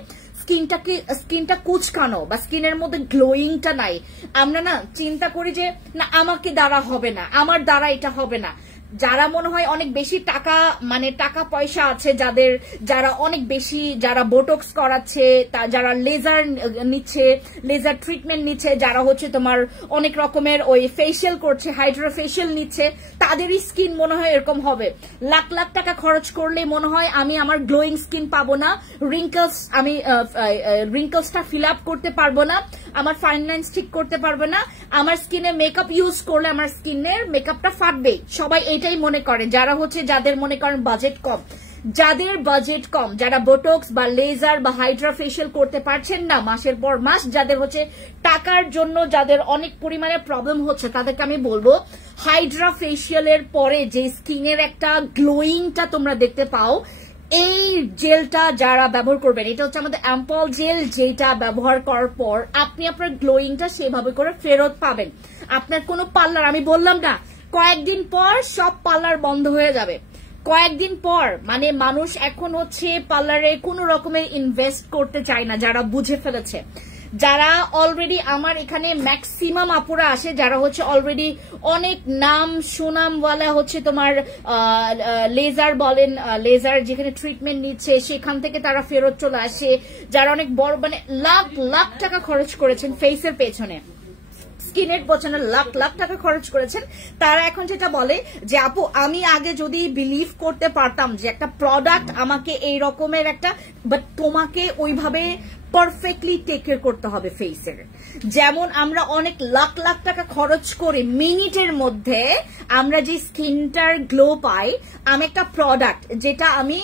স্কিনটা কুচকানো বা স্কিনের মধ্যে গ্লোয়িংটা নাই, আমরা না চিন্তা করি যে না আমাকে দ্বারা হবে না, আমার দ্বারা এটা হবে না। যারা মনে হয় অনেক বেশি টাকা পয়সা আছে, যারা অনেক বেশি যারা বোটক্স করাচ্ছে, যারা লেজার নিচ্ছে, লেজার ট্রিটমেন্ট নিচ্ছে, যারা হচ্ছে তোমার অনেক রকমের ওই ফেশিয়াল করছে, হাইড্রা ফেশিয়াল নিচ্ছে, তাদেরই স্কিন মনে হয় এরকম হবে। লাখ লাখ টাকা খরচ করলে মনে হয় আমি আমার গ্লোয়িং স্কিন পাবো না, রিঙ্কলসটা ফিল আপ করতে পারবো না, আমার ফাইন লাইন্স ঠিক করতে পারবো না, আমার স্কিনে মেকআপ ইউজ করলে আমার স্কিনের মেকআপটা ফাটবে। সবাই এটাই মনে করে, যারা হচ্ছে যাদের মনে করেন বাজেট কম, যারা বোটক্স বা লেজার বা হাইড্রা ফেশিয়াল করতে পারছেন না মাসের পর মাস, যাদের হচ্ছে টাকার জন্য যাদের অনেক পরিমাণে প্রবলেম হচ্ছে, তাদেরকে আমি বলবো হাইড্রা ফেশিয়ালের পরে যে স্কিনের একটা গ্লোয়িংটা তোমরা দেখতে পাও, এই জেলটা যারা ব্যবহার করবেন, এটা হচ্ছে আমাদের অ্যাম্পল জেল, যেটা ব্যবহার করার পর আপনি আপনার গ্লোয়িংটা সেভাবে করে ফেরত পাবেন। আপনার কোনো পার্লার, আমি বললাম না কয়েকদিন পর সব পার্লার বন্ধ হয়ে যাবে, কয়েকদিন পর মানে মানুষ এখন হচ্ছে পার্লারে কোনো রকমের ইনভেস্ট করতে চায় না, যারা বুঝে ফেলেছে, যারা অলরেডি আমার এখানে ম্যাক্সিমাম আপুরা আসে যারা হচ্ছে অলরেডি অনেক নাম সুনামওয়ালা হচ্ছে তোমার লেজার বলেন, লেজার যেখানে ট্রিটমেন্ট নিচ্ছে সেখান থেকে তারা ফেরত চলে আসে, যারা অনেক বড় মানে লাখ লাখ টাকা খরচ করেছেন ফেসের পেছনে, স্কিনের পেছনে লাখ লাখ টাকা খরচ করেছেন, তারা এখন যেটা বলে যে আপু আমি আগে যদি বিলিভ করতে পারতাম যে একটা প্রোডাক্ট আমাকে এই রকমের একটা, বাট তোমাকে ওইভাবে পারফেক্টলি টেক কেয়ার করতে হবে ফেসের। যেমন আমরা অনেক লাখ লাখ টাকা খরচ করে মিনিটের মধ্যে আমরা যে স্কিনটার গ্লো পাই, আমি একটা প্রোডাক্ট যেটা আমি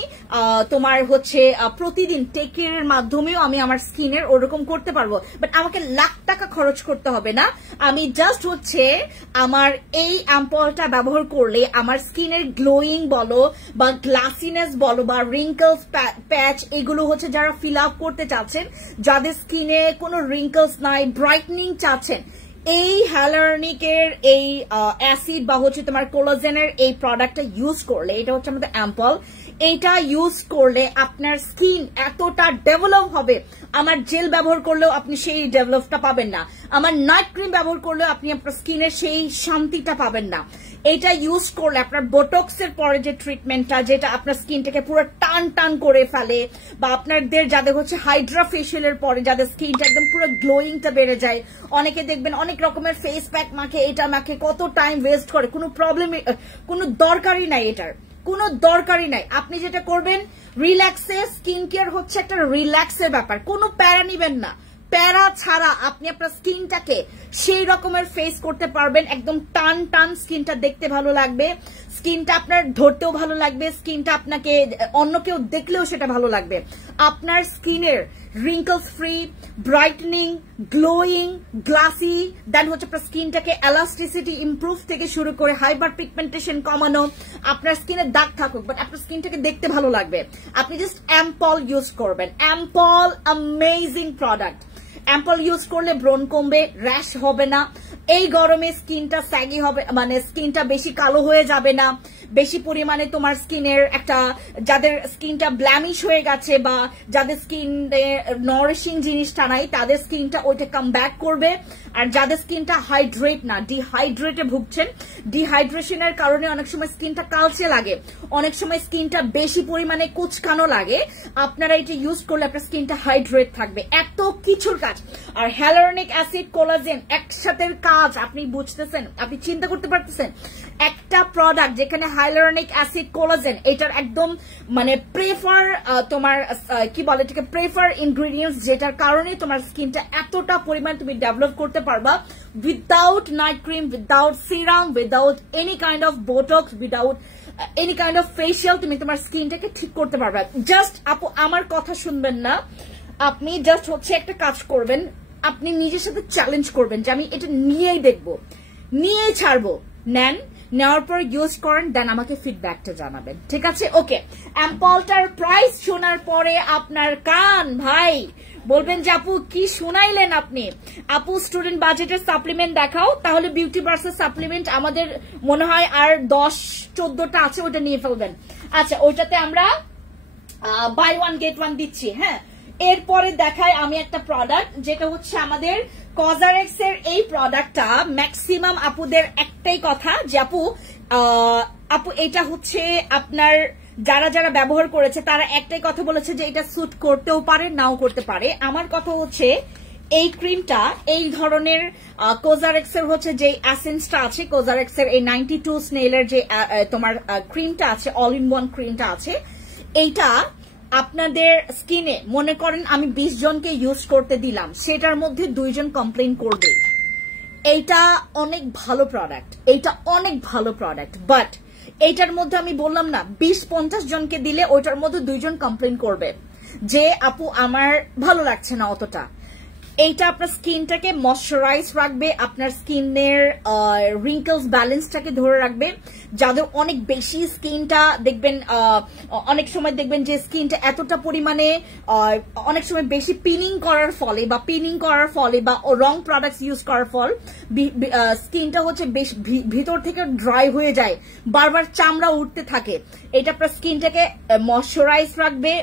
তোমার হচ্ছে প্রতিদিন টেক কেয়ারের মাধ্যমেও আমি আমার স্কিনের ওরকম করতে পারবো, বাট আমাকে লাখ টাকা খরচ করতে হবে না। আমি জাস্ট হচ্ছে আমার এই অ্যাম্পলটা ব্যবহার করলে আমার স্কিনের গ্লোয়িং বলো বা গ্লাসিনেস বলো বা রিঙ্কলস প্যাচ, এগুলো হচ্ছে যারা ফিল আপ করতে চাচ্ছেন, যাদের স্কিনে কোনো রিঙ্কলস নাই, ব্রাইটনিং চাচ্ছেন, এই হ্যালোরনিকের এই অ্যাসিড বা হচ্ছে তোমার কোলাজেনের এই প্রোডাক্টটা ইউজ করলে, এটা হচ্ছে আমাদের অ্যাম্পল, এইটা ইউজ করলে আপনার স্কিন এতটা ডেভেলপ হবে, আমার জেল ব্যবহার করলেও আপনি সেই ডেভেলপটা পাবেন না, আমার নাইট ক্রিম ব্যবহার করলেও আপনি আপনার স্কিনের সেই শান্তিটা পাবেন না। এটা ইউজ করলে আপনার বোটক্সের পরে যে ট্রিটমেন্টটা, যেটা আপনার স্কিনটাকে পুরো টান টান করে ফেলে, বা আপনাদের যাদের হচ্ছে হাইড্রা ফেশিয়ালের পরে যাদের স্কিনটা একদম পুরো গ্লোয়িংটা বেড়ে যায়, অনেকে দেখবেন অনেক রকমের ফেস প্যাক মাখে, এটা মাখে, কত টাইম ওয়েস্ট করে, কোনো প্রবলেম, কোনো দরকারই নাই, এটার কোনো দরকারই নাই। আপনি যেটা করবেন, রিল্যাক্সে, স্কিন কেয়ার হচ্ছে একটা রিল্যাক্সের ব্যাপার, কোনো প্যারা নিবেন না, প্যারা ছাড়া আপনি আপনার স্কিনটাকে সেই রকমের ফেস করতে পারবেন, একদম টান টান, স্কিনটা দেখতে ভালো লাগবে, স্কিনটা আপনার ধরতেও ভালো লাগবে, স্কিনটা আপনাকে অন্য কেউ দেখলেও সেটা ভালো লাগবে। আপনার স্কিনের wrinkles free, brightening, glowing, glassy, then হচ্ছে আপনার স্কিনটাকে এলাস্টিসিটি ইমপ্রুভ থেকে শুরু করে হাইপার পিগমেন্টেশন কমানো, আপনার স্কিনে দাগ থাকুক বাট আপনার স্কিনটাকে দেখতে ভালো লাগবে, আপনি জাস্ট অ্যাম্পল ইউজ করবেন। Ample amazing product. Ample use করলে ব্রণ কমবে, র্যাশ হবে না, এই গরমে স্কিনটা স্যাগি হবে, মানে স্কিনটা বেশি কালো হয়ে যাবে না, বেশি পরিমাণে তোমার স্কিনের একটা, যাদের স্কিনটা ব্ল্যামিশ হয়ে গেছে বা যাদের স্কিনে নারিশিং জিনিসটা নাই, তাদের স্কিনটা ওইটা কাম ব্যাক করবে। আর যাদের স্কিনটা হাইড্রেট না, ডিহাইড্রেটে ভুগছেন, ডিহাইড্রেশনের কারণে অনেক সময় স্কিনটা কালচে লাগে, অনেক সময় স্কিনটা বেশি পরিমাণে কুচকানো লাগে, আপনারা এটা ইউজ করলে আপনার স্কিনটা হাইড্রেট থাকবে। এত কিছুর কাজ। আর হ্যালোরনিক অ্যাসিড, কোলাজেন একসাথে কাজ, আপনি বুঝতেছেন, আপনি চিন্তা করতে পারতেছেন, একটা প্রোডাক্ট যেখানে হাইলোরনিক অ্যাসিড, কোলাজেন, এটার একদম মানে প্রেফার, তোমার কি বলে এটাকে, প্রেফার ইনগ্রিডিয়েন্টস, যেটার কারণে তোমার স্কিনটা এতটা পরিমাণ তুমি ডেভেলপ করতে পারবা, without night cream, without serum, without any kind of botox, without any kind of facial, তুমি তোমার স্কিনটাকে ঠিক করতে পারবা। জাস্ট আপু আমার কথা শুনবেন না, আপনি জাস্ট হচ্ছে একটা কাজ করবেন, আপনি নিজের সাথে চ্যালেঞ্জ করবেন যে আমি এটা নিয়েই দেখবো, নিয়েই ছাড়বো, নেন, নেওয়ার পর ইউজ করেন, দেন আমাকে ফিডব্যাকটা জানাবেন, ঠিক আছে? ওকে, অ্যাম্পলটার প্রাইস শোনার পরে আপনার কান ভাই বলবেন যে আপু কি শোনাইলেন আপনি, আপু স্টুডেন্ট বাজেটের সাপ্লিমেন্ট দেখাও, তাহলে বিউটি বার্সের সাপ্লিমেন্ট আমাদের মনে হয় আর 10-14টা আছে, ওটা নিয়ে ফেলবেন। আচ্ছা, ওইটাতে আমরা বাই ওয়ান গেট ওয়ান দিচ্ছি। হ্যাঁ, এরপরে দেখাই আমি একটা প্রোডাক্ট, যেটা হচ্ছে আমাদের কজারেক্স এর এই প্রোডাক্টটা। ম্যাক্সিমাম আপুদের একটাই কথা যে আপু এটা হচ্ছে আপনার যারা যারা ব্যবহার করেছে তারা একটাই কথা বলেছে যে এটা স্যুট করতেও পারে, নাও করতে পারে। আমার কথা হচ্ছে এই ক্রিমটা, এই ধরনের কোজারেক্স এর হচ্ছে যে এসেন্সটা আছে, কোজারেক্স এর এই 92 স্নেলের যে তোমার ক্রিমটা আছে, অল ইন ওয়ান ক্রিমটা আছে, এইটা আপনাদের স্কিনে মনে করেন আমি 20 জনকে ইউজ করতে দিলাম, সেটার মধ্যে 2 জন কমপ্লেন করবে। এইটা অনেক ভালো প্রোডাক্ট, এইটা অনেক ভালো প্রোডাক্ট, বাট এইটার মধ্যে আমি বললাম না 20-50 জনকে দিলে ওইটার মধ্যে 2 জন কমপ্লেন করবে যে আপু আমার ভালো লাগছে না অতটা। এইটা আপনার স্কিনটাকে ময়শ্চারাইজ রাখবে, আপনার স্কিনের রিঙ্কলস ব্যালেন্সটাকে ধরে রাখবে। যাদের অনেক বেশি স্কিনটা দেখবেন, অনেক সময় দেখবেন যে স্কিনটা এতটা পরিমাণে অনেক সময় বেশি পিনিং করার ফলে বা রং প্রোডাক্টস ইউজ করার ফল স্কিনটা হচ্ছে বেশ ভিতর থেকে ড্রাই হয়ে যায়, বারবার চামড়া উঠতে থাকে। এটা আপনার স্কিনটাকে ময়শ্চারাইজ রাখবে,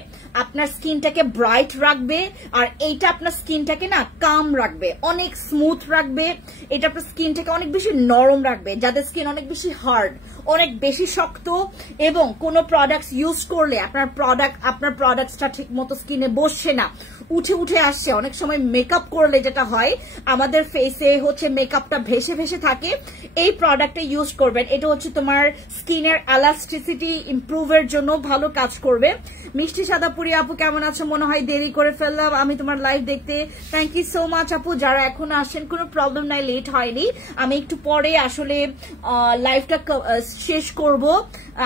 আপনার স্কিনটাকে ব্রাইট রাখবে, আর এইটা আপনার স্কিনটাকে না কাম রাখবে, অনেক স্মুথ রাখবে। এটা আপনার স্কিনটাকে অনেক বেশি নরম রাখবে। যাদের স্কিন অনেক বেশি হার্ড, অনেক বেশি শক্ত, এবং কোনো প্রোডাক্টস ইউজ করলে আপনার প্রোডাক্টসটা ঠিক মতো স্কিনে বসছে না, উঠে উঠে আসছে। অনেক সময় মেকআপ করলে যেটা হয় আমাদের ফেসে হচ্ছে মেকআপটা ভেসে ভেসে থাকে, এই প্রোডাক্টটা ইউজ করবেন। এটা হচ্ছে তোমার স্কিনের এলাস্টিসিটি ইমপ্রুভের জন্য ভালো কাজ করবে। মিষ্টি সাদাপুরি আপু কেমন আছো? মনে হয় দেরি করে ফেললাম আমি তোমার লাইভ দেখতে। থ্যাংক ইউ সো মাচ আপু, যারা এখন আসেন কোনো প্রবলেম নাই, লেট হয়নি। আমি একটু পরে আসলে লাইভটা শেষ করব,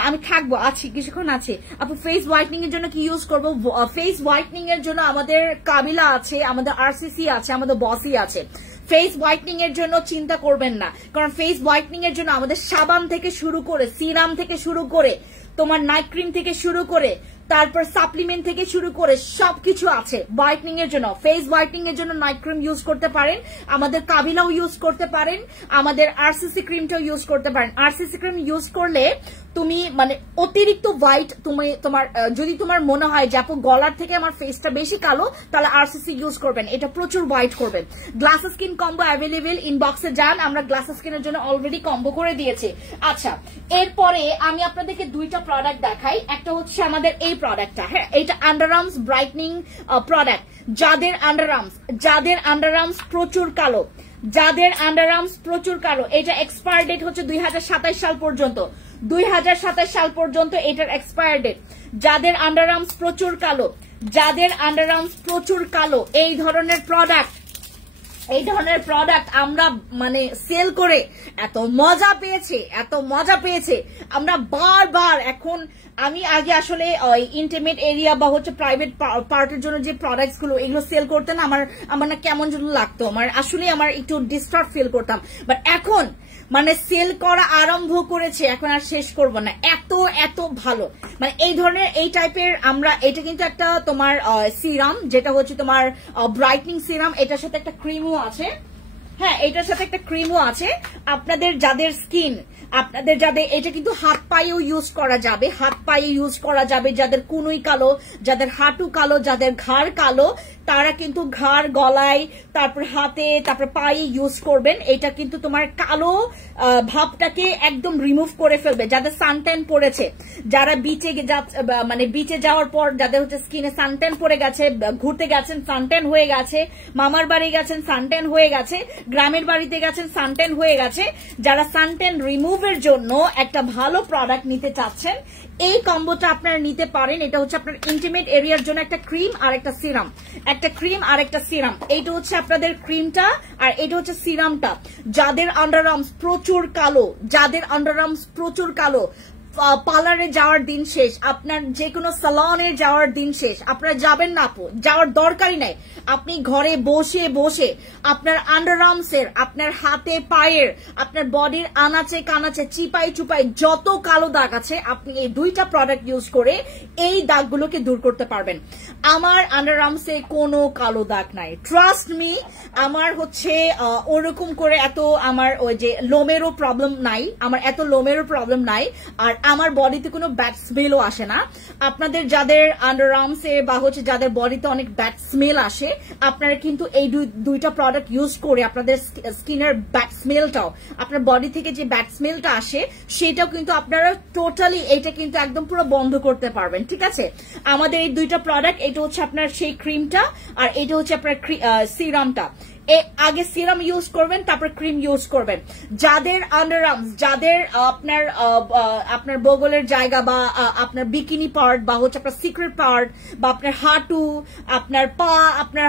আমি থাকবো, আছি কিছুক্ষণ আছে। আপু ফেস হোয়াইটনিং এর জন্য কি ইউজ করবো? ফেস হোয়াইটনিং এর জন্য আমাদের কাবিলা আছে, আমাদের আরসিসি আছে, আমাদের বসি আছে। ফেস হোয়াইটনিং এর জন্য চিন্তা করবেন না, কারণ ফেস হোয়াইটনিং এর জন্য আমাদের সাবান থেকে শুরু করে, সিরাম থেকে শুরু করে, তোমার নাইট ক্রিম থেকে শুরু করে, তারপর সাপ্লিমেন্ট থেকে শুরু করে সবকিছু আছে হোয়াইটনিং এর জন্য। ফেস হোয়াইটনিং এর জন্য নাইট ক্রিম ইউজ করতে পারেন, আমাদের কাবিলাও ইউজ করতে পারেন, আমাদের আরসিসি ক্রিমটাও ইউজ করতে পারেন। আরসিসি ক্রিম ইউজ করলে তুমি মানে অতিরিক্ত হোয়াইট, তুমি তোমার যদি তোমার মনে হয় যে আপু গলার থেকে আমার ফেসটা বেশি কালো, তাহলে আরসিসি ইউজ করবেন, এটা প্রচুর হোয়াইট করবেন। গ্লাস স্কিন কম্বো অ্যাভেলেবেল, ইনবক্সে যান, আমরা গ্লাস স্কিনের জন্য অলরেডি কম্বো করে দিয়েছি। আচ্ছা, এরপরে আমি আপনাদেরকে দুইটা প্রোডাক্ট দেখাই। একটা হচ্ছে আমাদের এই প্রোডাক্টটা, হ্যাঁ এটা আন্ডারআর্মস ব্রাইটনিং প্রোডাক্ট। যাদের আন্ডারআর্মস প্রচুর কালো, যাদের আন্ডারআর্মস প্রচুর কালো, এটা এক্সপায়ার ডেট হচ্ছে 2027 সাল পর্যন্ত, 2027 সাল পর্যন্ত এটার এক্সপায়ার ডেট। যাদের আন্ডারআর্মস প্রচুর কালো, যাদের আন্ডারআর্মস প্রচুর কালো, এই ধরনের প্রোডাক্ট আমরা মানে সেল করে এত মজা পেয়েছে আমরা বারবার। এখন আমি আগে আসলে ইন্টিমেট এরিয়া বা হচ্ছে প্রাইভেট পার্টের জন্য যে প্রোডাক্টস গুলো এগুলো সেল করতে না আমার না কেমন যেন লাগতো, আমার আসলে আমার একটু ডিস্টার্ব ফিল করতাম। বাট এখন মানে সেল করা আরম্ভ করেছে, এখন আর শেষ করব না, এত ভালো মানে এই ধরনের এই টাইপের। আমরা এটা কিন্তু একটা তোমার সিরাম, যেটা হচ্ছে তোমার ব্রাইটনিং সিরাম, এটার সাথে একটা ক্রিমও আছে। হ্যাঁ, এটার সাথে একটা ক্রিমও আছে। আপনাদের যাদের এটা কিন্তু হাত পায়েও ইউজ করা যাবে, যাদের কুনুই কালো, যাদের হাঁটু কালো, যাদের ঘাড় কালো, তারা কিন্তু ঘাড়, গলায়, তারপর হাতে, তারপর পায়ে ইউজ করবেন। এটা কিন্তু তোমার কালো ভাবটাকে একদম রিমুভ করে ফেলবে। যাদের সানট্যান পড়েছে, যারা বিচে যাওয়ার পর যাদের হচ্ছে স্কিনে সানট্যান পড়ে গেছে, ঘুরতে গেছেন সানট্যান হয়ে গেছে, মামার বাড়ি গেছেন সানট্যান হয়ে গেছে, গ্রামের বাড়িতে গেছেন সানট্যান হয়ে গেছে, যারা সানট্যান রিমুভের জন্য একটা ভালো প্রোডাক্ট নিতে চাচ্ছেন, এই কম্বোটা আপনারা নিতে পারেন। এটা হচ্ছে আপনার ইন্টিমেট এরিয়ার জন্য একটা ক্রিম আর একটা সিরাম, এইটা হচ্ছে আপনাদের ক্রিমটা আর এটা হচ্ছে সিরামটা। যাদের আন্ডারআর্মস প্রচুর কালো, পার্লারে যাওয়ার দিন শেষ, আপনার যে কোনো সালনে যাওয়ার দিন শেষ, আপনারা যাবেন না আপু, যাওয়ার দরকারই নাই। আপনি ঘরে বসে আপনার আন্ডারআর্মসের, আপনার হাতে পায়ের, আপনার বডির আনাচে কানাচে, চিপাই চুপাই যত কালো দাগ আছে, আপনি এই দুইটা প্রোডাক্ট ইউজ করে এই দাগগুলোকে দূর করতে পারবেন। আমার আন্ডারআর্মসে কোনো কালো দাগ নাই, ট্রাস্ট মি। আমার হচ্ছে ওরকম করে আমার ওই যে লোমেরও প্রবলেম নাই, আর আমার বডিতে কোনো ব্যাড স্মেলও আসে না। আপনাদের যাদের আন্ডারআর্মসে বা হচ্ছে যাদের বডিতে অনেক ব্যাড স্মেল আসে, আপনারা কিন্তু এই দুইটা প্রোডাক্ট ইউজ করে আপনাদের স্কিনের ব্যাড স্মেলটাও, আপনার বডি থেকে যে ব্যাড স্মেলটা আসে সেটাও কিন্তু আপনারা টোটালি এটা কিন্তু একদম পুরো বন্ধ করতে পারবেন। ঠিক আছে, আমাদের এই দুইটা প্রোডাক্ট, এটা হচ্ছে আপনার সেই ক্রিমটা আর এটা হচ্ছে আপনার সিরামটা। আগে সিরাম ইউজ করবেন, তারপর ক্রিম ইউজ করবেন। যাদের আন্ডারআর্মস, যাদের আপনার বগলের জায়গা বা আপনার বিকিনি পার্ট বা হচ্ছে আপনার সিক্রেট পার্ট বা আপনার হাঁটু, আপনার পা, আপনার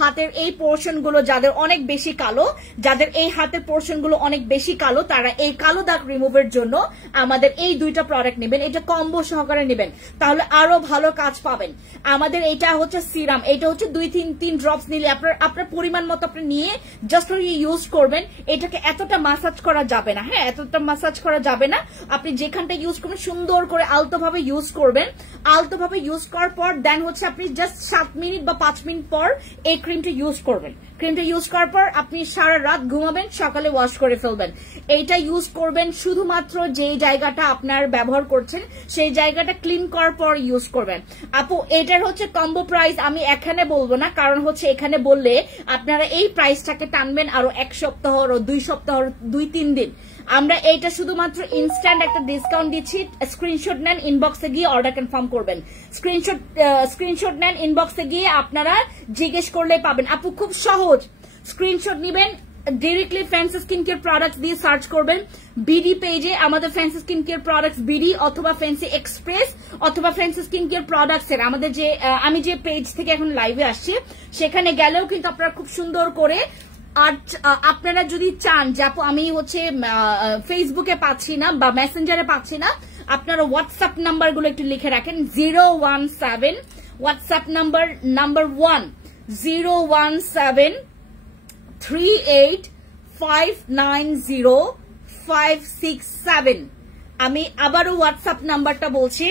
হাতের এই পোর্শন গুলো যাদের অনেক বেশি কালো, যাদের এই হাতের পোর্শন গুলো অনেক বেশি কালো, তারা এই কালো দাগ রিমুভের জন্য আমাদের এই দুইটা প্রোডাক্ট নেবেন। এটা কম্বো সহকারে নেবেন, তাহলে আরো ভালো কাজ পাবেন। আমাদের এটা হচ্ছে সিরাম, এটা হচ্ছে 2-3 ড্রপস নিলে আপনার পরিমাণ মতো আপনি নিয়ে জাস্ট ইউজ করবেন। এটাকে এতটা মাসাজ করা যাবে না, হ্যাঁ এতটা মাসাজ করা যাবে না। আপনি যেখানটা ইউজ করবেন সুন্দর করে আলতোভাবে ইউজ করবেন। আলতোভাবে ইউজ করার পর দেন হচ্ছে আপনি জাস্ট 7 মিনিট বা 5 মিনিট পর এই ক্রিমটা ইউজ করবেন। ক্রিমটা ইউজ করার পর আপনি সারা রাত ঘুমাবেন, সকালে ওয়াশ করে ফেলবেন। এইটা ইউজ করবেন শুধুমাত্র যেই জায়গাটা আপনার ব্যবহার করছেন সেই জায়গাটা ক্লিন করার পর ইউজ করবেন। আপু এটার হচ্ছে কম্বো প্রাইস আমি এখানে বলবো না, কারণ হচ্ছে এখানে বললে আপনারা এই প্রাইসটাকে টানবেন আরো 1 সপ্তাহ, 2 সপ্তাহ, 2-3 দিন। আমরা এইটা শুধুমাত্র ইনস্ট্যান্ট একটা ডিসকাউন্ট দিচ্ছি। স্ক্রিনশট নেন, ইনবক্সে গিয়ে অর্ডার কনফার্ম করবেন। স্ক্রিনশট নেন, ইনবক্সে গিয়ে আপনারা জিজ্ঞেস করলে পাবেন। আপু খুব সহজ, স্ক্রিনশট নিবেন, directly fancy skin care products দিয়ে সার্চ করবেন। বিডি পেজে আমাদের fancy skin care products BD অথবা ফ্যান্সি এক্সপ্রেস অথবা ফ্যান্সি স্কিন কেয়ার প্রোডাক্টস এর আমাদের যে আমি যে পেজ থেকে এখন লাইভে আসছি সেখানে গেলেও কিন্তু আপনারা খুব সুন্দর করে, আর আপনারা যদি চান যে আপু আমি হচ্ছে ফেসবুকে পাচ্ছি না বা মেসেঞ্জারে পাচ্ছি না, আপনারা হোয়াটসঅ্যাপ নাম্বার গুলো একটু লিখে রাখেন। 017 হোয়াটসঅ্যাপ নাম্বার 1 01738590567। আমি আবারও হোয়াটসঅ্যাপ নাম্বারটা বলছি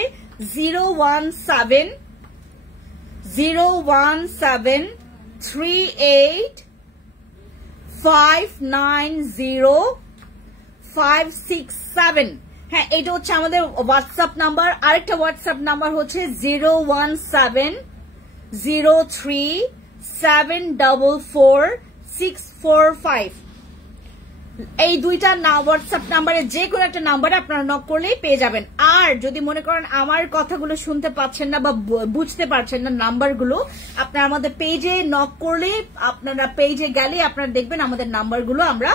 01738590567। হ্যাঁ, এটা হচ্ছে আমাদের হোয়াটসঅ্যাপ নাম্বার। আরেকটা হোয়াটসঅ্যাপ নাম্বার হচ্ছে 01703744645। এই দুইটা হোয়াটসঅ্যাপ নাম্বারে যে কোনো একটা নাম্বারে আপনারা নক করলেই পেয়ে যাবেন। আর যদি মনে করেন আমার কথাগুলো শুনতে পাচ্ছেন না বা বুঝতে পারছেন না নাম্বারগুলো, আপনারা আমাদের পেজে নক করলে, আপনারা পেজে গেলে আপনারা দেখবেন আমাদের নাম্বারগুলো আমরা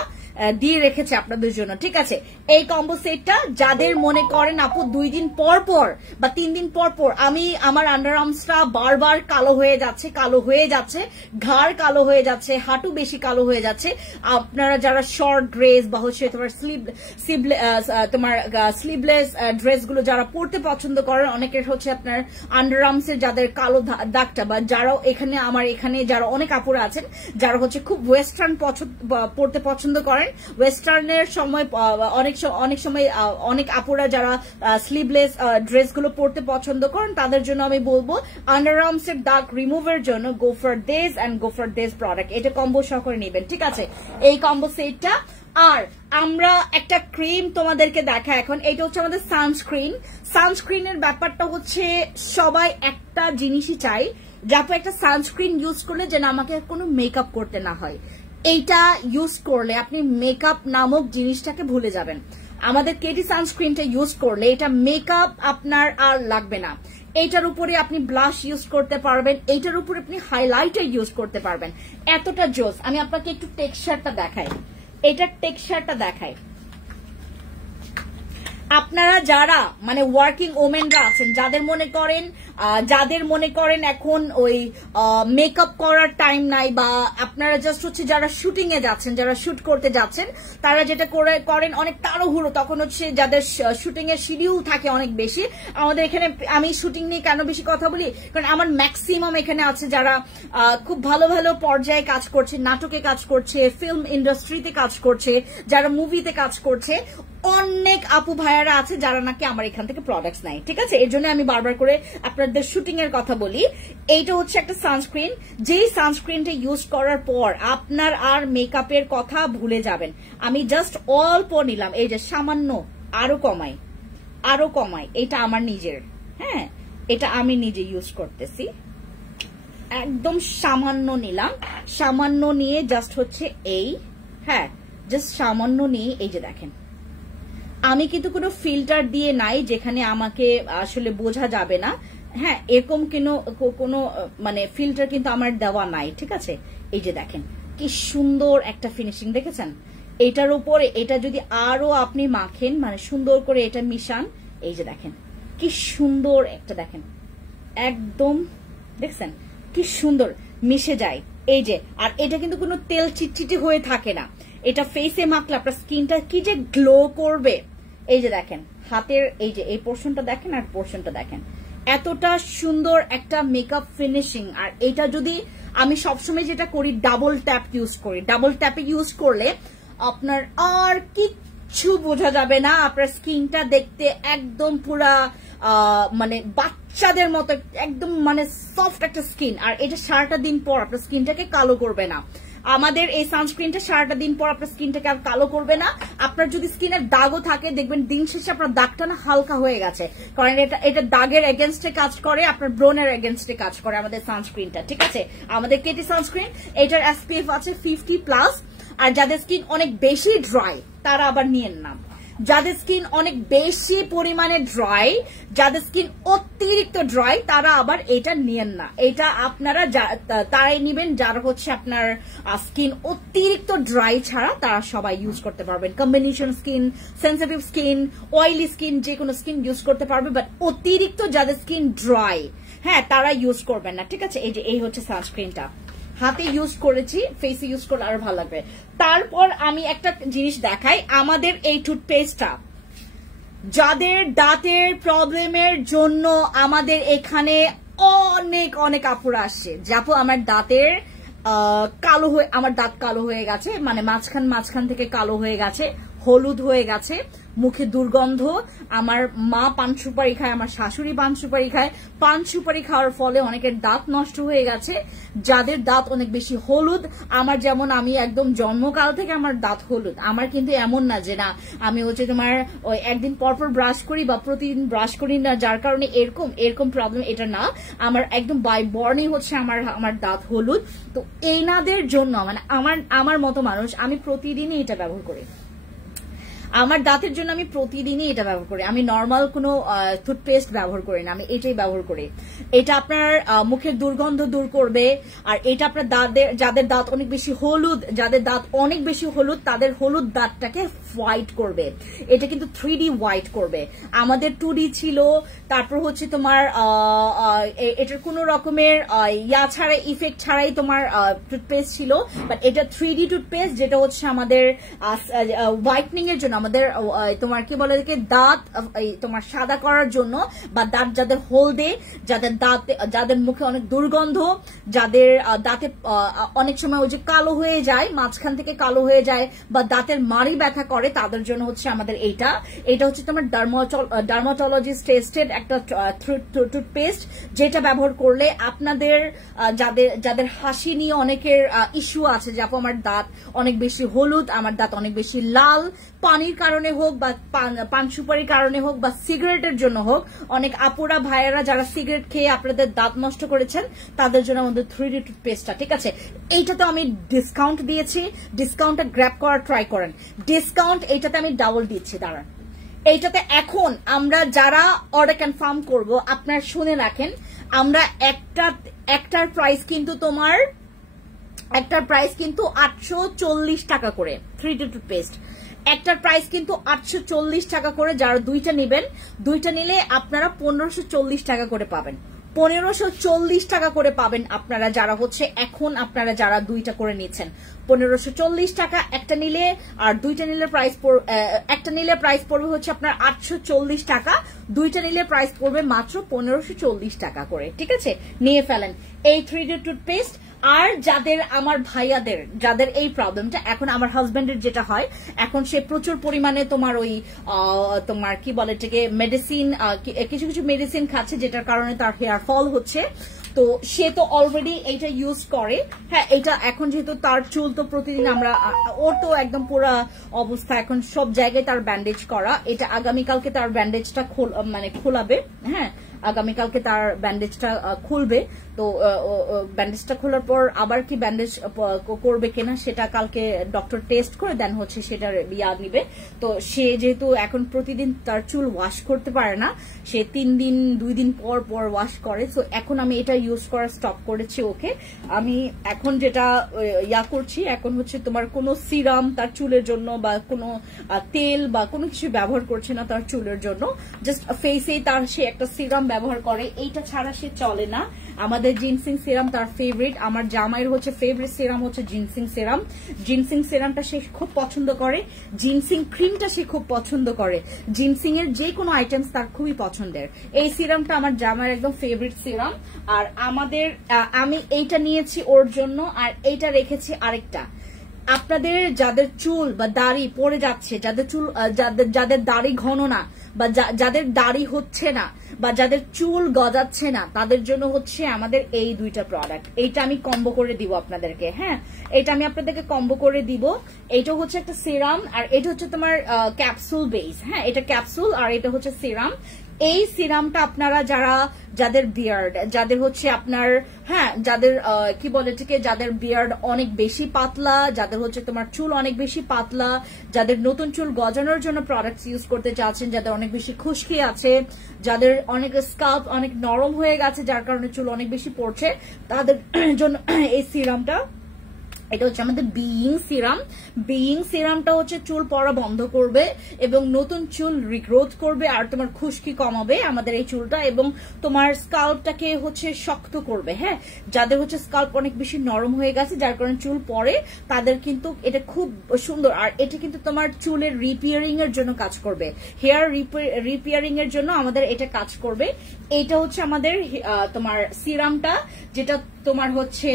দিয়ে রেখেছে আপনাদের জন্য। ঠিক আছে, এই কম্বো সেটটা যাদের মনে করেন আপু 2 দিন পর পর বা 3 দিন পর পর আমি আমার আন্ডার আর্মসটা বারবার কালো হয়ে যাচ্ছে, ঘাড় কালো হয়ে যাচ্ছে, হাঁটু বেশি কালো হয়ে যাচ্ছে, আপনারা যারা শর্ট ড্রেস বা হচ্ছে তোমার স্লিভলেস ড্রেস গুলো যারা পরতে পছন্দ করেন, অনেকের হচ্ছে আপনার আন্ডার আর্মসের যাদের কালো দাগটা, বা যারাও এখানে আমার এখানে যারা অনেক আপুরা আছেন যারা হচ্ছে খুব ওয়েস্টার্ন পরতে পছন্দ করেন, ওয়েস্টার্নের সময় অনেক সময় অনেক আপুরা যারা স্লিভলেস ড্রেস গুলো পরতে পছন্দ করেন, তাদের জন্য আমি বলবো আন্ডার আর্মসের দাগ রিমুভের জন্য go for this and go for this product. এটা কম্বো সহ করে নেবেন। ঠিক আছে, এই কম্বো সেটটা। আর আমরা একটা ক্রিম তোমাদেরকে দেখা এখন, এটা হচ্ছে আমাদের সানস্ক্রিনের ব্যাপারটা হচ্ছে সবাই একটা জিনিসই চাই, যাতে একটা সানস্ক্রিন ইউজ করলে যেন আমাকে কোনো মেকআপ করতে না হয়। এইটা ইউজ করলে আপনি মেকআপ নামক জিনিসটাকে ভুলে যাবেন। আমাদের কেটি সানস্ক্রিনটা ইউজ করলে এটা মেকআপ আপনার আর লাগবে না। এইটার উপরে আপনি ব্লাশ ইউজ করতে পারবেন, এইটার উপরে আপনি হাইলাইটার ইউজ করতে পারবেন। এতটা জোস। আমি আপনাকে একটু টেক্সচারটা দেখাই, এটার টেক্সচারটা দেখাই। আপনারা যারা মানে ওয়ার্কিং ওমেনরা আছেন, যাদের মনে করেন এখন ওই মেকআপ করার টাইম নাই, বা আপনারা জাস্ট হচ্ছে যারা শুটিং এ যাচ্ছেন, যারা শুট করতে যাচ্ছেন, তারা যেটা করেন অনেক তাড়াহুড়ো, তখন হচ্ছে যাদের শুটিং এর শিডিউল থাকে অনেক বেশি। আমাদের এখানে আমি শুটিং নিয়ে কেন বেশি কথা বলি, কারণ আমার ম্যাক্সিমাম এখানে আছে যারা খুব ভালো ভালো পর্যায়ে কাজ করছে, নাটকে কাজ করছে, ফিল্ম ইন্ডাস্ট্রিতে কাজ করছে, যারা মুভিতে কাজ করছে। অনেক আপু ভাইয়ারা আছে যারা নাকি আমার এখান থেকে প্রোডাক্টস নাই। ঠিক আছে, এর জন্য আমি বারবার করে আপনাদের শুটিং এর কথা বলি। এইটা হচ্ছে একটা সানস্ক্রিন, যেই সানস্ক্রিনটা ইউজ করার পর আপনার আর মেকআপের কথা ভুলে যাবেন। আমি জাস্ট অল্প নিলাম, এই যে সামান্য, আরো কমাই, এটা আমার নিজের, হ্যাঁ এটা আমি নিজে ইউজ করতেছি। একদম সামান্য নিলাম, সামান্য নিয়ে জাস্ট হচ্ছে এই, হ্যাঁ জাস্ট সামান্য নিয়ে এই যে দেখেন, আমি কিন্তু কোনো ফিল্টার দিয়ে নাই যেখানে আমাকে আসলে বোঝা যাবে না। হ্যাঁ, এরকম কোনো মানে ফিল্টার কিন্তু আমার দেওয়া নাই। ঠিক আছে, এই যে দেখেন কি সুন্দর একটা ফিনিশিং দেখেছেন। এটার উপরে এটা যদি আরো আপনি মাখেন, মানে সুন্দর করে এটা মিশান, এই যে দেখেন কি সুন্দর একটা, দেখেন একদম দেখছেন কি সুন্দর মিশে যায়। এই যে, আর এটা কিন্তু কোনো তেল চিটচিটি হয়ে থাকে না। এটা ফেসে মাখলে আপনার স্কিনটা কি যে গ্লো করবে। এই যে দেখেন হাতের এই যে এই পোর্শনটা দেখেন আর পোর্শনটা দেখেন, এতটা সুন্দর একটা মেকআপ ফিনিশিং। আর এটা যদি আমি সবসময় যেটা করি ডাবল ট্যাপ ইউজ করি, ডাবল ট্যাপে ইউজ করলে আপনার আর কিচ্ছু বোঝা যাবে না, আপনার স্কিনটা দেখতে একদম পুরা মানে বাচ্চাদের মতো, একদম মানে সফট একটা স্কিন। আর এটা সারাটা দিন পর আপনার স্কিনটাকে কালো করবে না। আমাদের এই সানস্ক্রিনটা সারাটা দিন পর আপনার স্কিনটাকে আর কালো করবে না। আপনার যদি স্কিনের দাগও থাকে, দেখবেন দিন শেষে আপনার দাগটা না হালকা হয়ে গেছে, কারণ এটা দাগের এগেনস্টে কাজ করে, আপনার ব্রনের এগেনস্টে কাজ করে আমাদের সানস্ক্রিনটা। ঠিক আছে, আমাদের কেটি সানস্ক্রিন, এটার এসপিএফ আছে 50+। আর যাদের স্কিন অনেক বেশি ড্রাই তারা আবার নিয়েন না। যাদের স্কিন অনেক বেশি পরিমাণে ড্রাই, যাদের স্কিন অতিরিক্ত ড্রাই তারা আবার এটা নিয়েন না। এটা আপনারা তারাই নিবেন যারা হচ্ছে আপনার স্কিন অতিরিক্ত ড্রাই ছাড়া তারা সবাই ইউজ করতে পারবেন। Combination skin, sensitive skin, oily skin, যে কোনো স্কিন ইউজ করতে পারবে, বাট অতিরিক্ত যাদের স্কিন ড্রাই, হ্যাঁ, তারা ইউজ করবেন না, ঠিক আছে। এই হচ্ছে সানস্ক্রিনটা, হাতে ইউজ করেছি, ফেসে ইউজ করলে আরো ভালো লাগবে। তারপর আমি একটা জিনিস দেখাই, আমাদের এই টুথপেস্টটা যাদের দাঁতের প্রবলেমের জন্য আমাদের এখানে অনেক অনেক আপুরা আসছে, যাপু আমার দাঁতের কালো হয়ে, আমার দাঁত কালো হয়ে গেছে, মানে মাঝখান থেকে কালো হয়ে গেছে, হলুদ হয়ে গেছে, মুখে দুর্গন্ধ, আমার মা পান সুপারি খায়, আমার শাশুড়ি পান সুপারি খায়, পান সুপারি খাওয়ার ফলে অনেকের দাঁত নষ্ট হয়ে গেছে। যাদের দাঁত অনেক বেশি হলুদ, আমার যেমন, আমি একদম জন্মকাল থেকে আমার দাঁত হলুদ, আমার কিন্তু এমন না যে না আমি হচ্ছে তোমার ওই একদিন পরপর ব্রাশ করি বা প্রতিদিন ব্রাশ করি না, যার কারণে এরকম প্রবলেম, এটা না, আমার একদম বাই বর্নই হচ্ছে আমার দাঁত হলুদ। তো এনাদের জন্য, মানে আমার মতো মানুষ, আমি প্রতিদিনই এটা ব্যবহার করি, আমার দাঁতের জন্য আমি প্রতিদিনই এটা ব্যবহার করি। আমি নর্মাল কোনো টুথপেস্ট ব্যবহার করি না, আমি এটাই ব্যবহার করি। এটা আপনার মুখের দুর্গন্ধ দূর করবে, আর এটা আপনার যাদের দাঁত অনেক বেশি হলুদ, তাদের হলুদ দাঁতটাকে হোয়াইট করবে। এটা কিন্তু 3D হোয়াইট করবে। আমাদের 2D ছিল, তারপর হচ্ছে তোমার এটার কোনো রকমের ছাড়া, ইফেক্ট ছাড়াই তোমার টুথপেস্ট ছিল, বাট এটা 3D টুথপেস্ট, যেটা হচ্ছে আমাদের হোয়াইটনিং এর জন্য, আমাদের তোমার কি বলে দাঁত তোমার সাদা করার জন্য, বা দাঁত যাদের হলদে, যাদের মুখে অনেক দুর্গন্ধ, যাদের দাঁতে অনেক সময় ওই যে কালো হয়ে যায়, মাঝখান থেকে কালো হয়ে যায়, বা দাঁতের মাড়ি ব্যথা করে, তাদের জন্য হচ্ছে আমাদের এটা হচ্ছে তোমার ডার্মাটোলজিস্ট টেস্টেড একটা টুথপেস্ট, যেটা ব্যবহার করলে আপনাদের যাদের হাসি নিয়ে অনেকের ইস্যু আছে, যে আমার দাঁত অনেক বেশি হলুদ, আমার দাঁত অনেক বেশি লাল, পানির কারণে হোক বা পান সুপারির কারণে হোক বা সিগারেটের জন্য হোক, অনেক আপুরা ভাইয়েরা যারা সিগারেট খেয়ে আপনাদের দাঁত নষ্ট করেছেন, তাদের জন্য আমাদের 3D টুথপেস্টটা, ঠিক আছে। এইটাতে আমি ডিসকাউন্ট দিয়েছি, ডিসকাউন্টটা গ্র্যাব করার ট্রাই করেন। ডিসকাউন্ট এইটাতে আমি ডাবল দিচ্ছি, দাঁড়ান। এইটাতে এখন আমরা যারা অর্ডার কনফার্ম করব, আপনারা শুনে রাখেন, আমরা একটার প্রাইস কিন্তু তোমার 840 টাকা করে, 3D টুথপেস্ট একটার প্রাইস কিন্তু 840 টাকা করে। যারা দুইটা নেবেন, দুইটা নিলে আপনারা 1540 টাকা করে পাবেন, 1540 টাকা করে পাবেন আপনারা যারা হচ্ছে এখন আপনারা যারা দুইটা করে নিচ্ছেন। 1540 টাকা একটা নিলে, আর দুইটা নিলে একটা নিলে প্রাইস পড়বে হচ্ছে আপনার 840 টাকা, দুইটা নিলে প্রাইস পড়বে মাত্র 1540 টাকা করে, ঠিক আছে। নিয়ে ফেলেন এই 3D টুথপেস্ট। আর যাদের আমার ভাইয়াদের যাদের এই প্রবলেমটা, এখন আমার হাজবেন্ডের যেটা হয়, এখন সে প্রচুর পরিমাণে তোমার ওই তোমার কি বলে এটাকে মেডিসিন, কিছু মেডিসিন খাচ্ছে, যেটার কারণে তার হেয়ার ফল হচ্ছে। তো সে তো অলরেডি এইটা ইউজ করে, হ্যাঁ, এটা এখন যেহেতু তার চুল তো প্রতিদিন আমরা, ওর তো একদম পুরো অবস্থা, এখন সব জায়গায় তার ব্যান্ডেজ করা। এটা আগামীকালকে তার ব্যান্ডেজটা খোলাবে, হ্যাঁ, আগামীকালকে তার ব্যান্ডেজটা খুলবে। তো ব্যান্ডেজটা খোলার পর আবার কি ব্যান্ডেজ করবে কিনা সেটা কালকে ডক্টর টেস্ট করে দেন হচ্ছে সেটার নিবে। তো সে যেহেতু এখন প্রতিদিন তার চুল ওয়াশ করতে পারে না, সে 2 দিন পর ওয়াশ করে। তো এখন আমি এটা ইউজ করা স্টপ করেছি ওকে। আমি এখন যেটা করছি, এখন হচ্ছে তোমার কোনো সিরাম তার চুলের জন্য বা কোনো তেল বা কোনো কিছু ব্যবহার করছে না তার চুলের জন্য, জাস্ট ফেসেই তার সে একটা সিরাম ব্যবহার করে, এইটা ছাড়া সে চলে না। আমাদের জিনসিং সিরাম তার ফেভারিট, আমার জামাইয়ের হচ্ছে ফেভারিট সিরাম হচ্ছে জিনসিং সিরাম। জিনসিং সিরামটা সে খুব পছন্দ করে, জিনসিং ক্রিমটা সে খুব পছন্দ করে, জিনসিং এর যে কোনো আইটেমস তার খুবই পছন্দের। এই সিরামটা আমার জামাইয়ের একদম ফেভারিট সিরাম। আর আমি এইটা নিয়েছি ওর জন্য, আর এইটা রেখেছি আরেকটা। আপনাদের যাদের চুল বা দাড়ি পড়ে যাচ্ছে, যাদের দাড়ি ঘন না, বা যাদের দাড়ি হচ্ছে না, বা যাদের চুল গজাচ্ছে না, তাদের জন্য হচ্ছে আমাদের এই দুইটা প্রোডাক্ট। এইটা আমি কম্বো করে দিব আপনাদেরকে, হ্যাঁ, এটা আমি আপনাদেরকে কম্বো করে দিব। এইটা হচ্ছে একটা সিরাম, আর এটা হচ্ছে তোমার ক্যাপসুল বেস, হ্যাঁ, এটা ক্যাপসুল আর এটা হচ্ছে সিরাম। এই সিরামটা আপনারা যাদের বিয়ার্ড, যাদের হচ্ছে আপনার হ্যাঁ যাদের কি বলে এটাকে, যাদের বিয়ার্ড অনেক বেশি পাতলা, যাদের হচ্ছে তোমার চুল অনেক বেশি পাতলা, যাদের নতুন চুল গজানোর জন্য প্রোডাক্টস ইউজ করতে চাচ্ছেন, যাদের অনেক বেশি খুশকি আছে, যাদের অনেক স্কাল্প অনেক নরম হয়ে গেছে যার কারণে চুল অনেক বেশি পড়ছে, তাদের জন্য এই সিরামটা, এটা হচ্ছে আমাদের বিইং সিরাম। বিইং সিরামটা হচ্ছে চুল পড়া বন্ধ করবে এবং নতুন চুল রিগ্রোথ করবে আর তোমার খুশকি কমাবে আমাদের এই চুলটা, এবং তোমার স্কাল্পটাকে হচ্ছে শক্ত করবে। হ্যাঁ, যাদের হচ্ছে স্কাল্প অনেক বেশি নরম হয়ে গেছে যার কারণে চুল পড়ে, তাদের কিন্তু এটা খুব সুন্দর। আর এটা কিন্তু তোমার চুলের রিপেয়ারিং এর জন্য কাজ করবে, হেয়ার রিপেয়ারিং এর জন্য আমাদের এটা কাজ করবে। এটা হচ্ছে আমাদের তোমার সিরামটা, যেটা তোমার হচ্ছে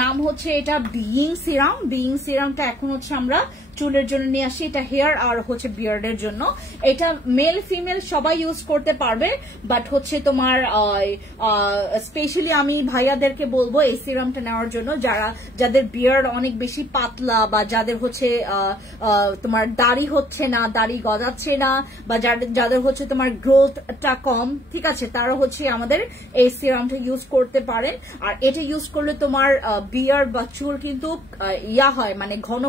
নাম হচ্ছে এটা বিইং সিরাম। বিইং সিরামটা এখন হচ্ছে আমরা চুলের জন্য নিয়ে আসি, এটা হেয়ার আর হচ্ছে বিয়ার্ডের জন্য। এটা মেল ফিমেল সবাই ইউজ করতে পারবে, বাট হচ্ছে তোমার স্পেশালি আমি ভাইয়াদেরকে বলবো এই সিরামটা নেওয়ার জন্য যাদের বিয়ার্ড অনেক বেশি পাতলা, বা যাদের হচ্ছে তোমার দাড়ি হচ্ছে না, দাড়ি গজাচ্ছে না, বা যাদের হচ্ছে তোমার গ্রোথটা কম, ঠিক আছে, তারা হচ্ছে আমাদের এই সিরামটা ইউজ করতে পারেন। আর এটা ইউজ করলে তোমার বিয়ার্ড বা চুল কিন্তু হয়, মানে ঘন,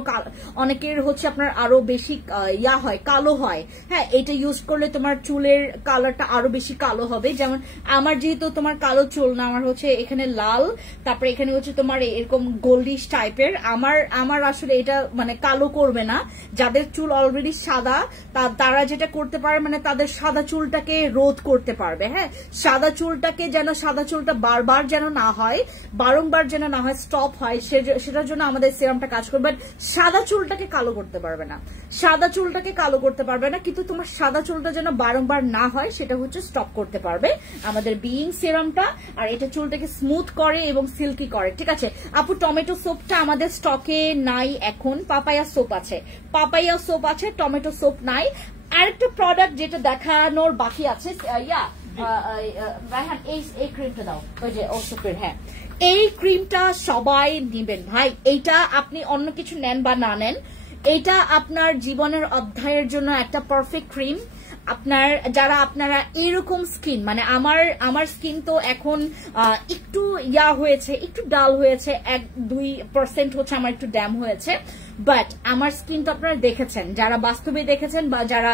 অনেকের হচ্ছে আপনার আরো বেশি হয়, কালো হয়। হ্যাঁ, এটা ইউজ করলে তোমার চুলের কালারটা আরো বেশি কালো হবে। যেমন আমার যেহেতু তোমার কালো চুল না, আমার হচ্ছে এখানে লাল, তারপরে এখানে হচ্ছে তোমার এরকম গোল্ডিশ টাইপের, আমার আসলে এটা মানে কালো করবে না। যাদের চুল অলরেডি সাদা তারা যেটা করতে পারে, মানে তাদের সাদা চুলটাকে রোধ করতে পারবে। হ্যাঁ, সাদা চুলটা বারবার যেন না হয়, বারংবার যেন না হয়, স্টপ হয়, সেটার জন্য আমাদের সিরামটা কাজ করবে। সাদা চুলটাকে কালো করতে পারবে না, কিন্তু তোমার সাদা চুলটা যেন বারংবার না হয় সেটা হচ্ছে স্টপ করতে পারবে আমাদের বিইং সিরামটা। আর এটা চুলটাকে স্মুথ করে এবং সিল্কি করে। ঠিক আছে আপু, টমেটো সোপটা আমাদের স্টকে নাই এখন, পাপায়া সোপ আছে, টমেটো সোপ নাই। আরেকটা প্রোডাক্ট যেটা দেখানোর বাকি আছে, এই ক্রিমটা দাও, ওই যে ওসুপের। হ্যাঁ, এই ক্রিমটা সবাই নেবেন ভাই। এইটা আপনি অন্য কিছু নেন বা না নেন, এটা আপনার জীবনের অধ্যায়ের জন্য একটা পারফেক্ট ক্রিম। আপনারা এরকম স্কিন, মানে আমার স্কিন তো এখন একটু হয়েছে, একটু ডাল হয়েছে, 1-2% হচ্ছে আমার একটু ড্যাম হয়েছে, বাট আমার স্কিন তো আপনারা দেখেছেন, যারা বাস্তবে দেখেছেন, বা যারা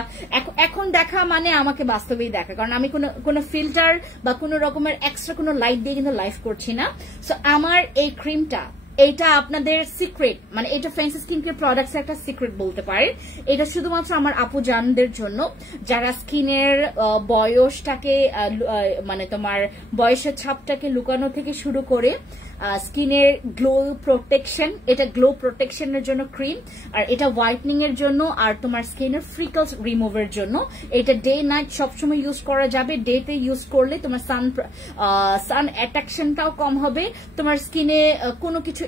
এখন দেখা মানে আমাকে বাস্তবেই দেখা, কারণ আমি কোনো ফিল্টার বা কোনো রকমের এক্সট্রা কোনো লাইট দিয়ে কিন্তু লাইভ করছি না। সো আমার এই ক্রিমটা, এটা আপনাদের সিক্রেট, মানে এটা ফ্যান্সি স্কিন কেয়ার প্রোডাক্টস একটা সিক্রেট বলতে পারেন। এটা শুধুমাত্র আমার আপু জানদের জন্য, যারা স্কিনের বয়সটাকে মানে তোমার বয়সের ছাপটাকে লুকানো থেকে শুরু করে স্কিনের গ্লো প্রোটেকশন, এটা গ্লো প্রোটেকশনের জন্য ক্রিম, আর এটা হোয়াইটনিং এর জন্য, আর তোমার স্কিনের ফ্রিকলস রিমুভের জন্য। এটা ডে নাইট সবসময় ইউজ করা যাবে। ডেতে ইউজ করলে তোমার সান অ্যাট্রাকশনটাও কম হবে, তোমার স্কিনে কোনো কিছু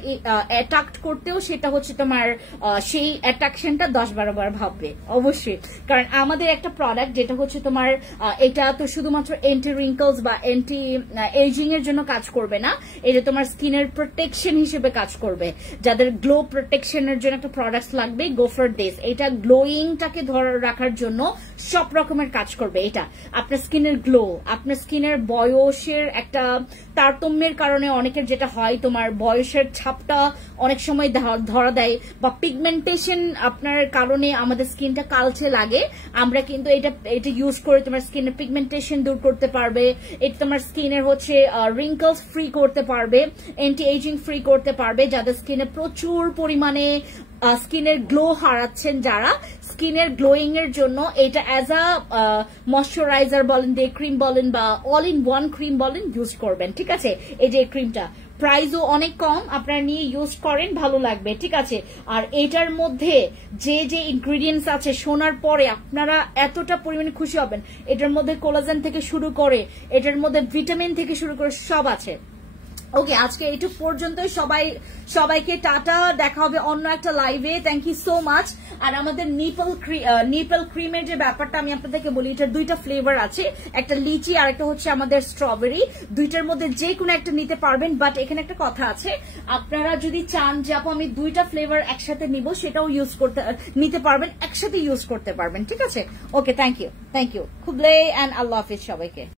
অ্যাট্রাক্ট করতেও সেটা হচ্ছে তোমার সেই অ্যাট্রাকশনটা 10-12 বার ভাববে অবশ্যই। কারণ আমাদের একটা প্রোডাক্ট যেটা হচ্ছে তোমার, এটা তো শুধুমাত্র এন্টি রিঙ্কলস বা এন্টি এজিং এর জন্য কাজ করবে না, এটা তোমার স্কিনের প্রোটেকশন হিসেবে কাজ করবে। যাদের গ্লো প্রোটেকশনের জন্য একটা প্রোডাক্ট লাগবে, গো ফর দিস। এটা গ্লোয়িংটাকে ধরে রাখার জন্য সব রকমের কাজ করবে। এটা আপনার স্কিনের গ্লো, আপনার স্কিনের বয়সের একটা তারতম্যের কারণে অনেকের যেটা হয়, তোমার বয়সের ছাপটা অনেক সময় ধরা দেয়, বা পিগমেন্টেশন আপনার কারণে আমাদের স্কিনটা কালচে লাগে, আমরা কিন্তু এটা ইউজ করে তোমার স্কিনের পিগমেন্টেশন দূর করতে পারবে। এটা তোমার স্কিনের হচ্ছে রিঙ্কলস ফ্রি করতে পারবে, অ্যান্টি এজিং ফ্রি করতে পারবে। যাদের স্কিনে প্রচুর পরিমাণে স্কিনের গ্লো হারাচ্ছেন, যারা স্কিনের গ্লোয়িং এর জন্য এটা অ্যাজ আ ময়শ্চারাইজার বলেন, ডে ক্রিম বলেন, বা অল ইন ওয়ান ক্রিম বলেন, ইউজ করবেন। ঠিক আছে, এই যে ক্রিমটা প্রাইসও অনেক কম, আপনারা নিয়ে ইউজ করেন, ভালো লাগবে। ঠিক আছে, আর এটার মধ্যে যে ইনগ্রিডিয়েন্টস আছে শোনার পরে আপনারা এতটা পরিমাণে খুশি হবেন। এটার মধ্যে কোলাজেন থেকে শুরু করে, এটার মধ্যে ভিটামিন থেকে শুরু করে সব আছে। ওকে, আজকে এইটুক পর্যন্তই। সবাইকে টাটা, দেখা হবে অন্য একটা লাইভে। Thank you so much. আর আমাদের নিপল ক্রিমের যে ব্যাপারটা আমি আপনাদেরকে বলি, এটার দুইটা ফ্লেভার আছে, একটা লিচি আর একটা হচ্ছে আমাদের স্ট্রবেরি। দুইটার মধ্যে যে কোনো একটা নিতে পারবেন, বাট এখানে একটা কথা আছে, আপনারা যদি চান যে আপু আমি দুইটা ফ্লেভার একসাথে নিব, সেটাও নিতে পারবেন, একসাথে ইউজ করতে পারবেন। ঠিক আছে, ওকে, থ্যাংক ইউ খুবলে, অ্যান্ড আল্লাহ হাফিজ সবাইকে।